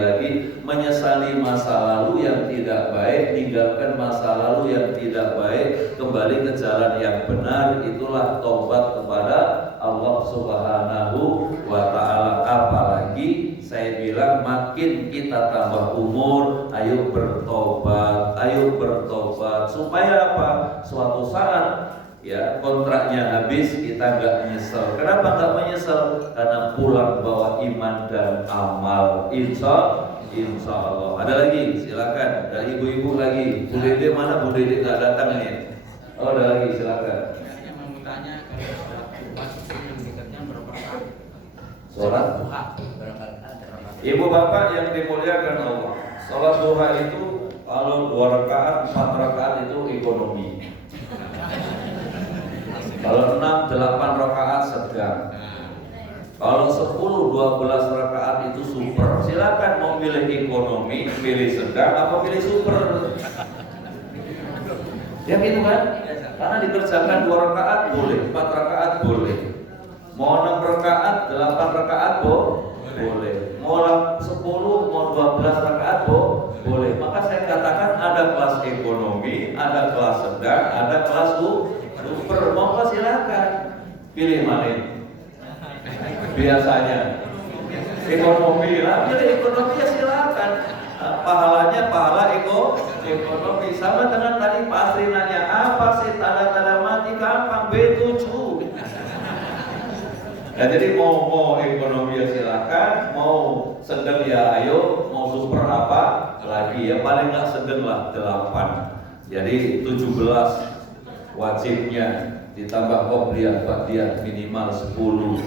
lagi, menyesali masa lalu yang tidak baik, tinggalkan masa lalu yang tidak baik, kembali ke jalan yang benar. Itulah tobat kepada Allah Subhanahu wa Ta'ala. Apalagi saya bilang makin kita tambah umur, ayo bertobat supaya apa? Suatu saat ya kontraknya habis kita nggak menyesal. Kenapa nggak menyesal? Karena pulang bawa iman dan amal. Insya Allah. Ada lagi? Silakan. Dari ibu-ibu lagi. Bu Dede mana? Bu Dede nggak datang ini. Oh, ada lagi. Silakan. Saya mau bertanya kalau sholat duha yang dekatnya berapa rakaat? Sholat duha. Ibu bapak yang dimuliakan Allah, sholat duha itu kalau 2 rakaat, 4 rakaat itu ekonomi. Kalau 6, 8 rakaat sedang. Kalau 10, 12 rakaat itu super. Silakan mau pilih ekonomi, pilih sedang, apa pilih super. Ya gitu kan? Karena dikerjakan 2 rakaat boleh, 4 rakaat boleh. Mau 6 rakaat, 8 rakaat boleh. Mau 10, mau 12 rakaat boleh. Maka saya katakan ada kelas ekonomi, ada kelas sedang, ada kelas super. Mau silakan pilih mana? Biasanya ekonomi lah, pilih ekonomi ya silakan. Pahalanya pahala ekonomi. Sama dengan tadi Pak Asri nanya apa sih tanda-tanda mati, gampang, B7. Nah, jadi mau ekonomi ya silakan, mau sedang ya ayo, mau super apa lagi ya, paling nggak sedang lah 8. Jadi 17 wajibnya ditambah qobliyah ba'diyah minimal 10,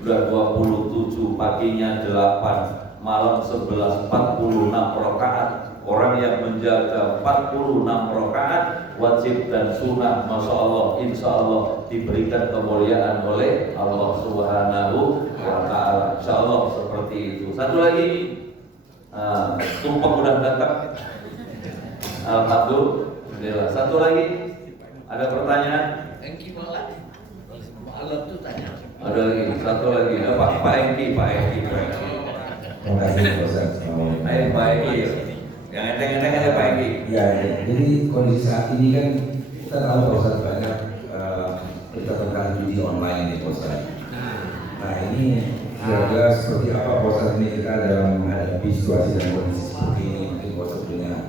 udah 27, paginya 8, malam 11, 46 rakaat. Orang yang menjaga 46 rakaat wajib dan sunnah, masya Allah, insya Allah diberikan kemuliaan oleh Allah Subhanahu wa Ta'ala. Insya Allah seperti itu. Satu lagi, tumpeng udah datang. Alhamdulillah. Satu lagi, ada pertanyaan? Engki malah malam tuh tanya. Ada lagi, satu lagi. Pak Engki. Terima kasih Pak Ustaz. Pak Engki. Yang enteng-enteng aja Pak Engki. Ya, jadi kondisi saat ini kan kita tahu Pak Ustaz banyak berita tentang judi online ini Pak Ustaz. Nah ini kira-kira seperti apa Pak Ustaz ini kita dalam menghadapi situasi dan kondisi seperti ini, mungkin Pak Ustaz punya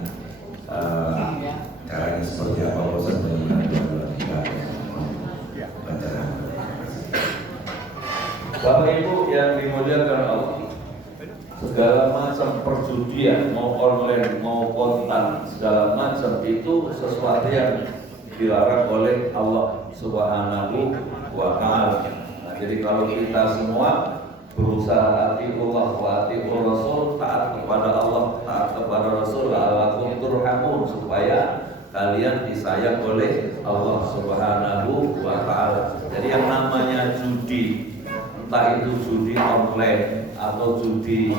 caranya seperti apa Pak Ustaz bagaimana kita baca. Bapak Ibu yang dimuliakan Allah, segala macam perjudian, mau online, mau kontan, segala macam itu sesuatu yang dilarang oleh Allah Subhanahu wa Ta'ala. Nah, jadi kalau kita semua berusaha atiullah wa atiur Rasul, taat kepada Allah, taat kepada Rasul, la'allakum turhamun, supaya kalian disayang oleh Allah Subhanahu wa Ta'ala. Jadi yang namanya judi, entah itu judi online atau judi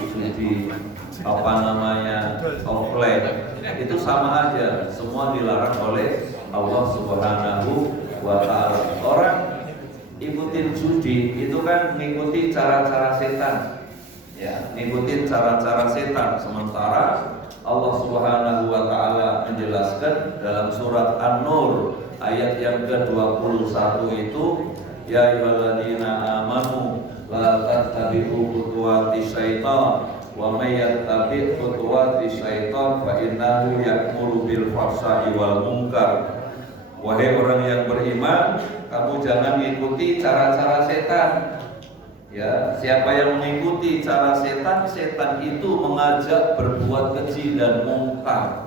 apa namanya offline, itu sama aja, semua dilarang oleh Allah Subhanahu wa Ta'ala. Orang ikutin judi itu kan ngikuti cara-cara setan, ya, ngikutin cara-cara setan. Sementara Allah Subhanahu wa Ta'ala menjelaskan dalam surat An-Nur ayat yang ke-21 itu, ya ayyuhalladzina amanu la tattabi'u khutuwati syaitan wa may yattabi' khutuwati syaitan fa innahu ya'muru bil fahsya'i wal munkar. Wahai orang yang beriman, kamu jangan mengikuti cara-cara setan. Ya, siapa yang mengikuti cara setan, setan itu mengajak berbuat keji dan mungkar.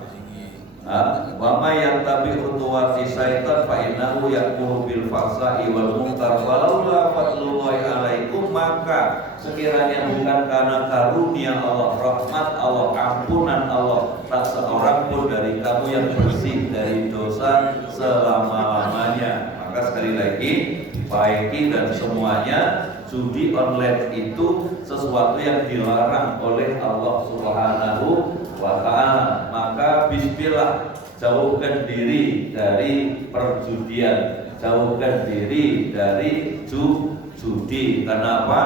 Wa may yattabi' khutuwati syaitan fa innahu ya'muru bil fahsya'i wal munkar. Walaula fadlullahi 'alaikum, maka sekiranya bukan karena karunia Allah, rahmat Allah, ampunan Allah, tak seorang pun dari kamu yang bersih dari dosa selama-lamanya. Maka sekali lagi, baiki dan semuanya, judi online itu sesuatu yang dilarang oleh Allah Subhanahu wa Ta'ala. Maka bismillah, jauhkan diri dari perjudian, jauhkan diri dari judi. Kenapa?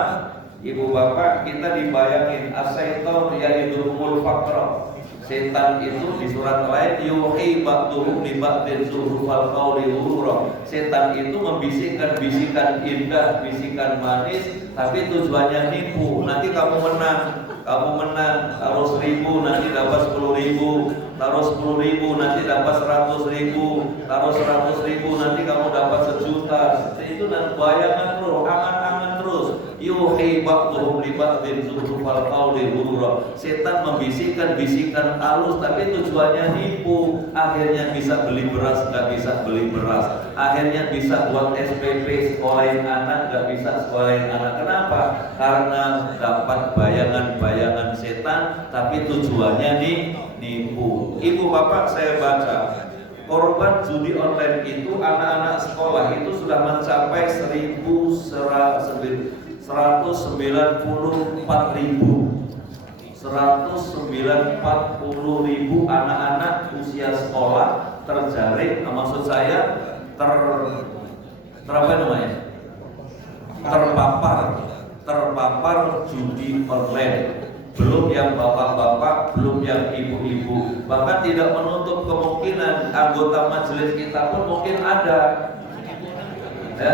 Ibu bapak, kita dibayangin asyaiton ya'idukumul faqra. Setan itu di surat lain yuhi ba'duhum li ba'din zurufal qawli ghurura. Setan itu membisikkan bisikan indah, bisikan manis, tapi tujuannya nipu. Nanti kamu menang, taruh 1.000 nanti dapat 10.000, taruh 10.000 nanti dapat 100.000, taruh 100.000 nanti kamu dapat 1.000.000. Itu dan bayangan terus, angan-angan terus. Yuhi ba'duhum li ba'din zurufal qawli ghurura. Setan membisikkan bisikan halus, tapi tujuannya nipu. Akhirnya bisa beli beras, nggak bisa beli beras. Akhirnya bisa buat SPP, sekolahin anak, nggak bisa sekolahin anak. Kenapa? Karena dapat bayangan-bayangan setan, tapi tujuannya nipu. Ibu bapak, saya baca korban judi online itu anak-anak sekolah itu sudah mencapai 194.000 anak-anak usia sekolah terjaring, maksud saya terpapar judi online. Belum yang bapak-bapak, belum yang ibu-ibu. Bahkan tidak menutup kemungkinan anggota majelis kita pun mungkin ada. Ya,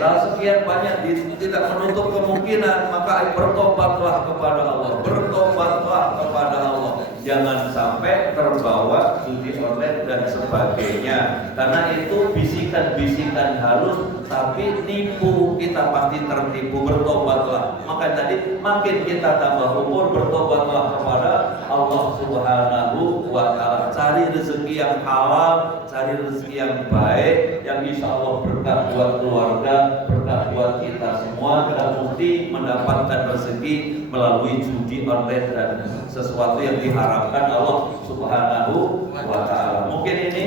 kalau sekian banyak tidak menutup kemungkinan, maka bertobatlah kepada Allah, bertobatlah kepada Allah. Jangan sampai terbawa judi online dan sebagainya, karena itu bisikan-bisikan halus. tapi nipu, kita pasti tertipu. Bertobatlah. Maka tadi makin kita tambah umur, bertobatlah kepada Allah Subhanahu wa Ta'ala. Cari rezeki yang halal, cari rezeki yang baik, yang insya Allah berkah buat keluarga, berkah buat kita semua. Dan bukti mendapatkan rezeki melalui judi online dan sesuatu yang diharapkan Allah Subhanahu wa Ta'ala. Mungkin ini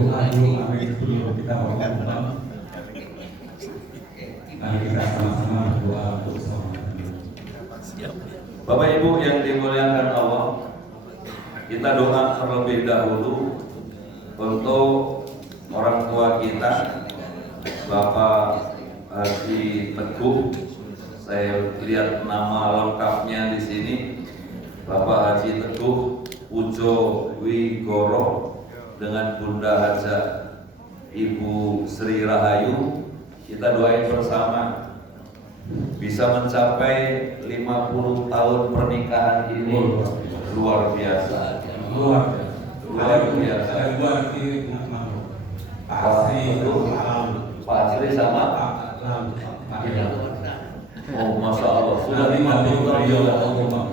doa dulu kami sebelum kita ngomong. Mari kita sama-sama berdoa untuk semua. Bapak Ibu yang dimuliakan Allah, kita doa terlebih dahulu untuk orang tua kita, Bapak Haji Teguh. Saya lihat nama lengkapnya di sini, Bapak Haji Teguh Pujo Wigoro dengan Bunda Haja Ibu Sri Rahayu. Kita doain bersama bisa mencapai 50 tahun pernikahan ini. Luar biasa. Luar biasa. Pak Asri sama oh, Masya Allah, sudah 50 tahun.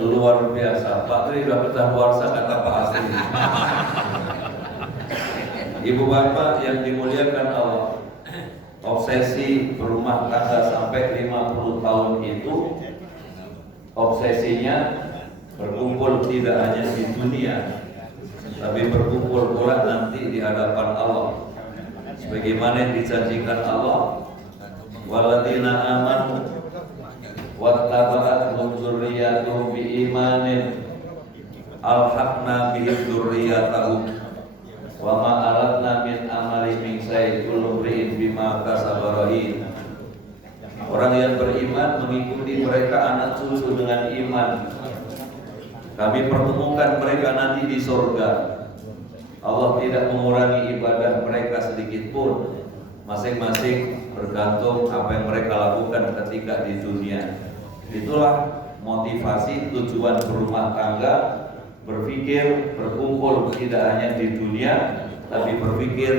Luar biasa. Pak Tri sudah ketahuarsa kata Pak Asri. Ibu bapak yang dimuliakan Allah, obsesi berumah tangga sampai 50 tahun itu, obsesinya berkumpul tidak hanya di dunia, tapi berkumpul pula nanti di hadapan Allah. Sebagaimana yang dijanjikan Allah, waladina amanu wattaba'athum dzurriyyatuhum biimanin alhaqna bihim dzurriyyatahum wa ma alatna min amali min syai'in kullu imrin bima kasaba rahin. Orang yang beriman mengikuti mereka anak cucu dengan iman. Kami pertemukan mereka nanti di surga. Allah tidak mengurangi ibadah mereka sedikit pun. Masing-masing bergantung apa yang mereka lakukan ketika di dunia. Itulah motivasi tujuan berumah tangga, berpikir berkumpul tidak hanya di dunia, tapi berpikir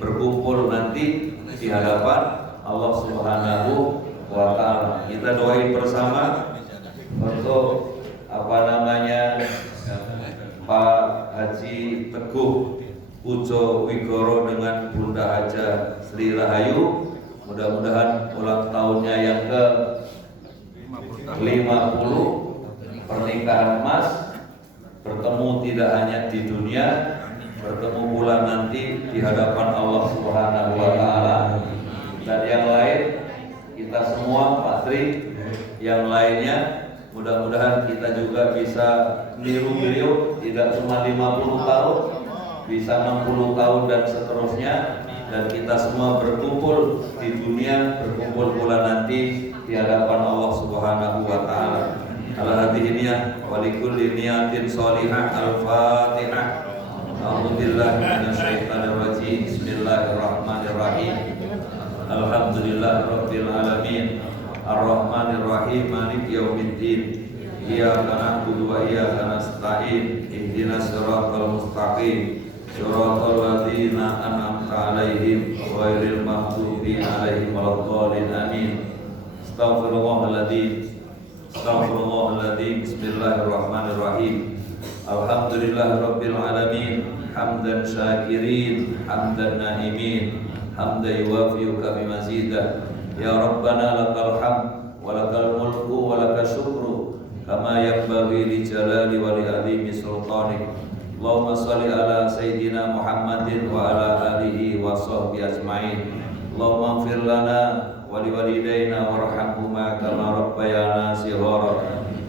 berkumpul nanti di hadapan Allah Subhanahu wa Ta'ala. Kita doain bersama untuk Pak Haji Teguh Pujo Wigoro dengan Bunda Haja Sri Rahayu. Mudah-mudahan ulang tahunnya yang ke 50 pernikahan emas, bertemu tidak hanya di dunia, bertemu pula nanti di hadapan Allah Subhanahu wa Ta'ala. Dan yang lain, kita semua Pak Tri, yang lainnya mudah-mudahan kita juga bisa niru beliau, tidak cuma 50 tahun, bisa 60 tahun dan seterusnya. Dan kita semua berkumpul di dunia, berkumpul pula nanti di hadapan Allah Subhanahu wa Ta'ala. Ala hadhihi niyah wa likulli niyatin sholihah. Al-Fatihah. A'udzubillahi minasyaitonir rajim. Bismillahirrahmanirrahim. Alhamdulillahirabbil alamin. Ar-Rahmanir Rahim. Maliki yaumiddin. Iyyaka na'budu wa iyyaka nasta'in. Ihdinas siratal mustaqim. Siratal ladzina an'amta 'alaihim ghairil maghdubi 'alaihim waladdallin. Amin. Astaghfirullahaladzim. Astaghfirullahaladzim. Bismillahirrahmanirrahim. Alhamdulillahirabbil alamin. Hamdan syakirin, hamdan na'imin, hamdan yuwafi'uka bimazidah. Ya Rabbana lakal hamd wa lakal mulku wa lakal syukru kama yanbaghi li jalali wa li azimi sultanik. Allahumma salli ala Sayyidina Muhammadin wa ala alihi wa sahbihi ajma'in. Allahumma ighfir lana wa liwalidayna warhamhuma kama rabbayana shighara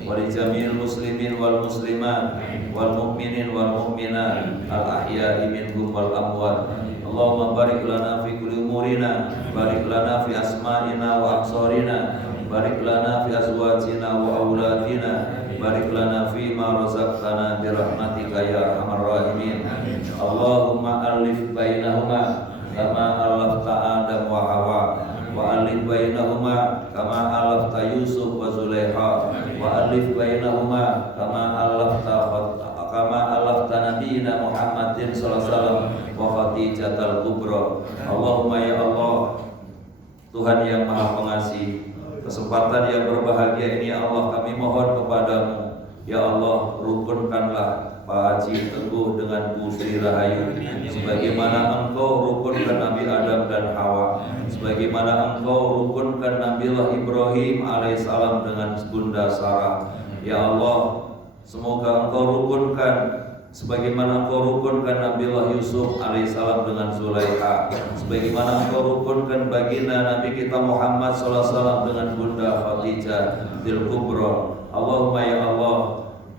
wa li jami'il muslimin wal muslimat wal mu'minin wal mu'minat al ahya'i minhum wal amwat. Allahumma barik lana fi kulli umurina, barik lana fi asma'ina wa absarina, barik lana fi azwajina wa auladina, barik lana fi ma razaqtana bi rahmatika ya arhamar rahimin. Allahumma alif bainahuma kama alafta Adam wa Hawa, wa alif bainahuma kama alafta Yusuf wa Zulaiha, wa alif bainahuma kama alafta kama alaftana nabiyina Muhammadin sallallahu alaihi wasallam wa Khadijatal kubra. Allahumma ya Allah, Tuhan yang Maha Pengasih, kesempatan yang berbahagia ini ya Allah kami mohon kepadamu, ya Allah, rukunkanlah Pak Haji Teguh dengan Bu Sri Rahayu sebagaimana Engkau rukunkan Nabi Adam dan Hawa, sebagaimana Engkau rukunkan Nabiullah Ibrahim alaihissalam dengan Bunda Sarah. Ya Allah, semoga Engkau rukunkan sebagaimana Engkau rukunkan Nabiullah Yusuf alaihissalam dengan Zulaikha, sebagaimana Engkau rukunkan baginda Nabi kita Muhammad sallallahu alaihi wasallam dengan Bunda Khadijah bil Kubra. Allahumma ya Allah,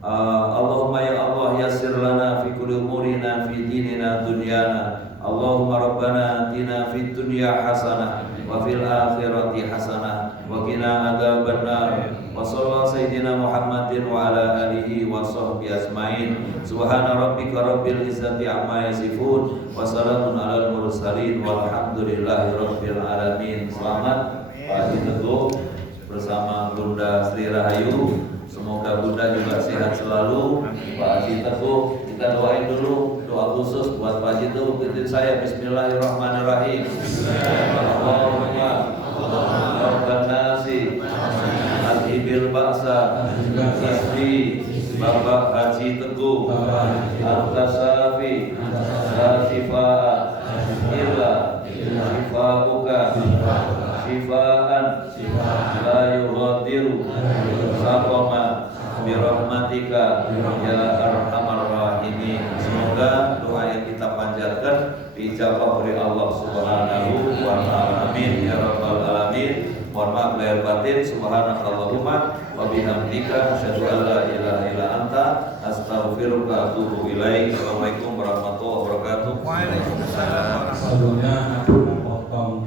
Allahumma ya Allah, yassir lana fi kulli umurina fi dinina dunyana. Allahumma rabbana atina fid dunya hasanah wa fil akhirati hasanah wa qina adzabannar. Wa sallallahu sayyidina Muhammadin wa ala alihi wa sahbihi ajmain. Subhana rabbika rabbil izzati amma yasifun wa salamun alal mursalin walhamdulillahi rabbil alamin. Selamat Pak Haji Teguh bersama Bunda Sri Rahayu. Semoga Bunda juga sehat selalu. Pak Haji Teguh, kita doain dulu doa khusus buat Pak Haji Teguh. Ikutin saya, Bismillahirrahmanirrahim. Allahumma Rabban nasi adhibil ba'sa isbi Bapak Haji Teguh Al-Tasafi Al-Sifa'at Illa Sifa'uka Sifa'an La yughadiru Saqama Birahmatika Ya Arhamar Rahimin. Semoga doa yang kita panjatkan dijawab oleh Allah Subhanahu wa ta'ala. Amin ya rabbal alamin. Mohon maaf lahir batin. Subhanakallahumma wa bihamdika asyhadu an la ilaha illa anta astaghfiruka wa atubu ilaik. Assalamualaikum warahmatullahi wabarakatuh. Sebelumnya aku memotong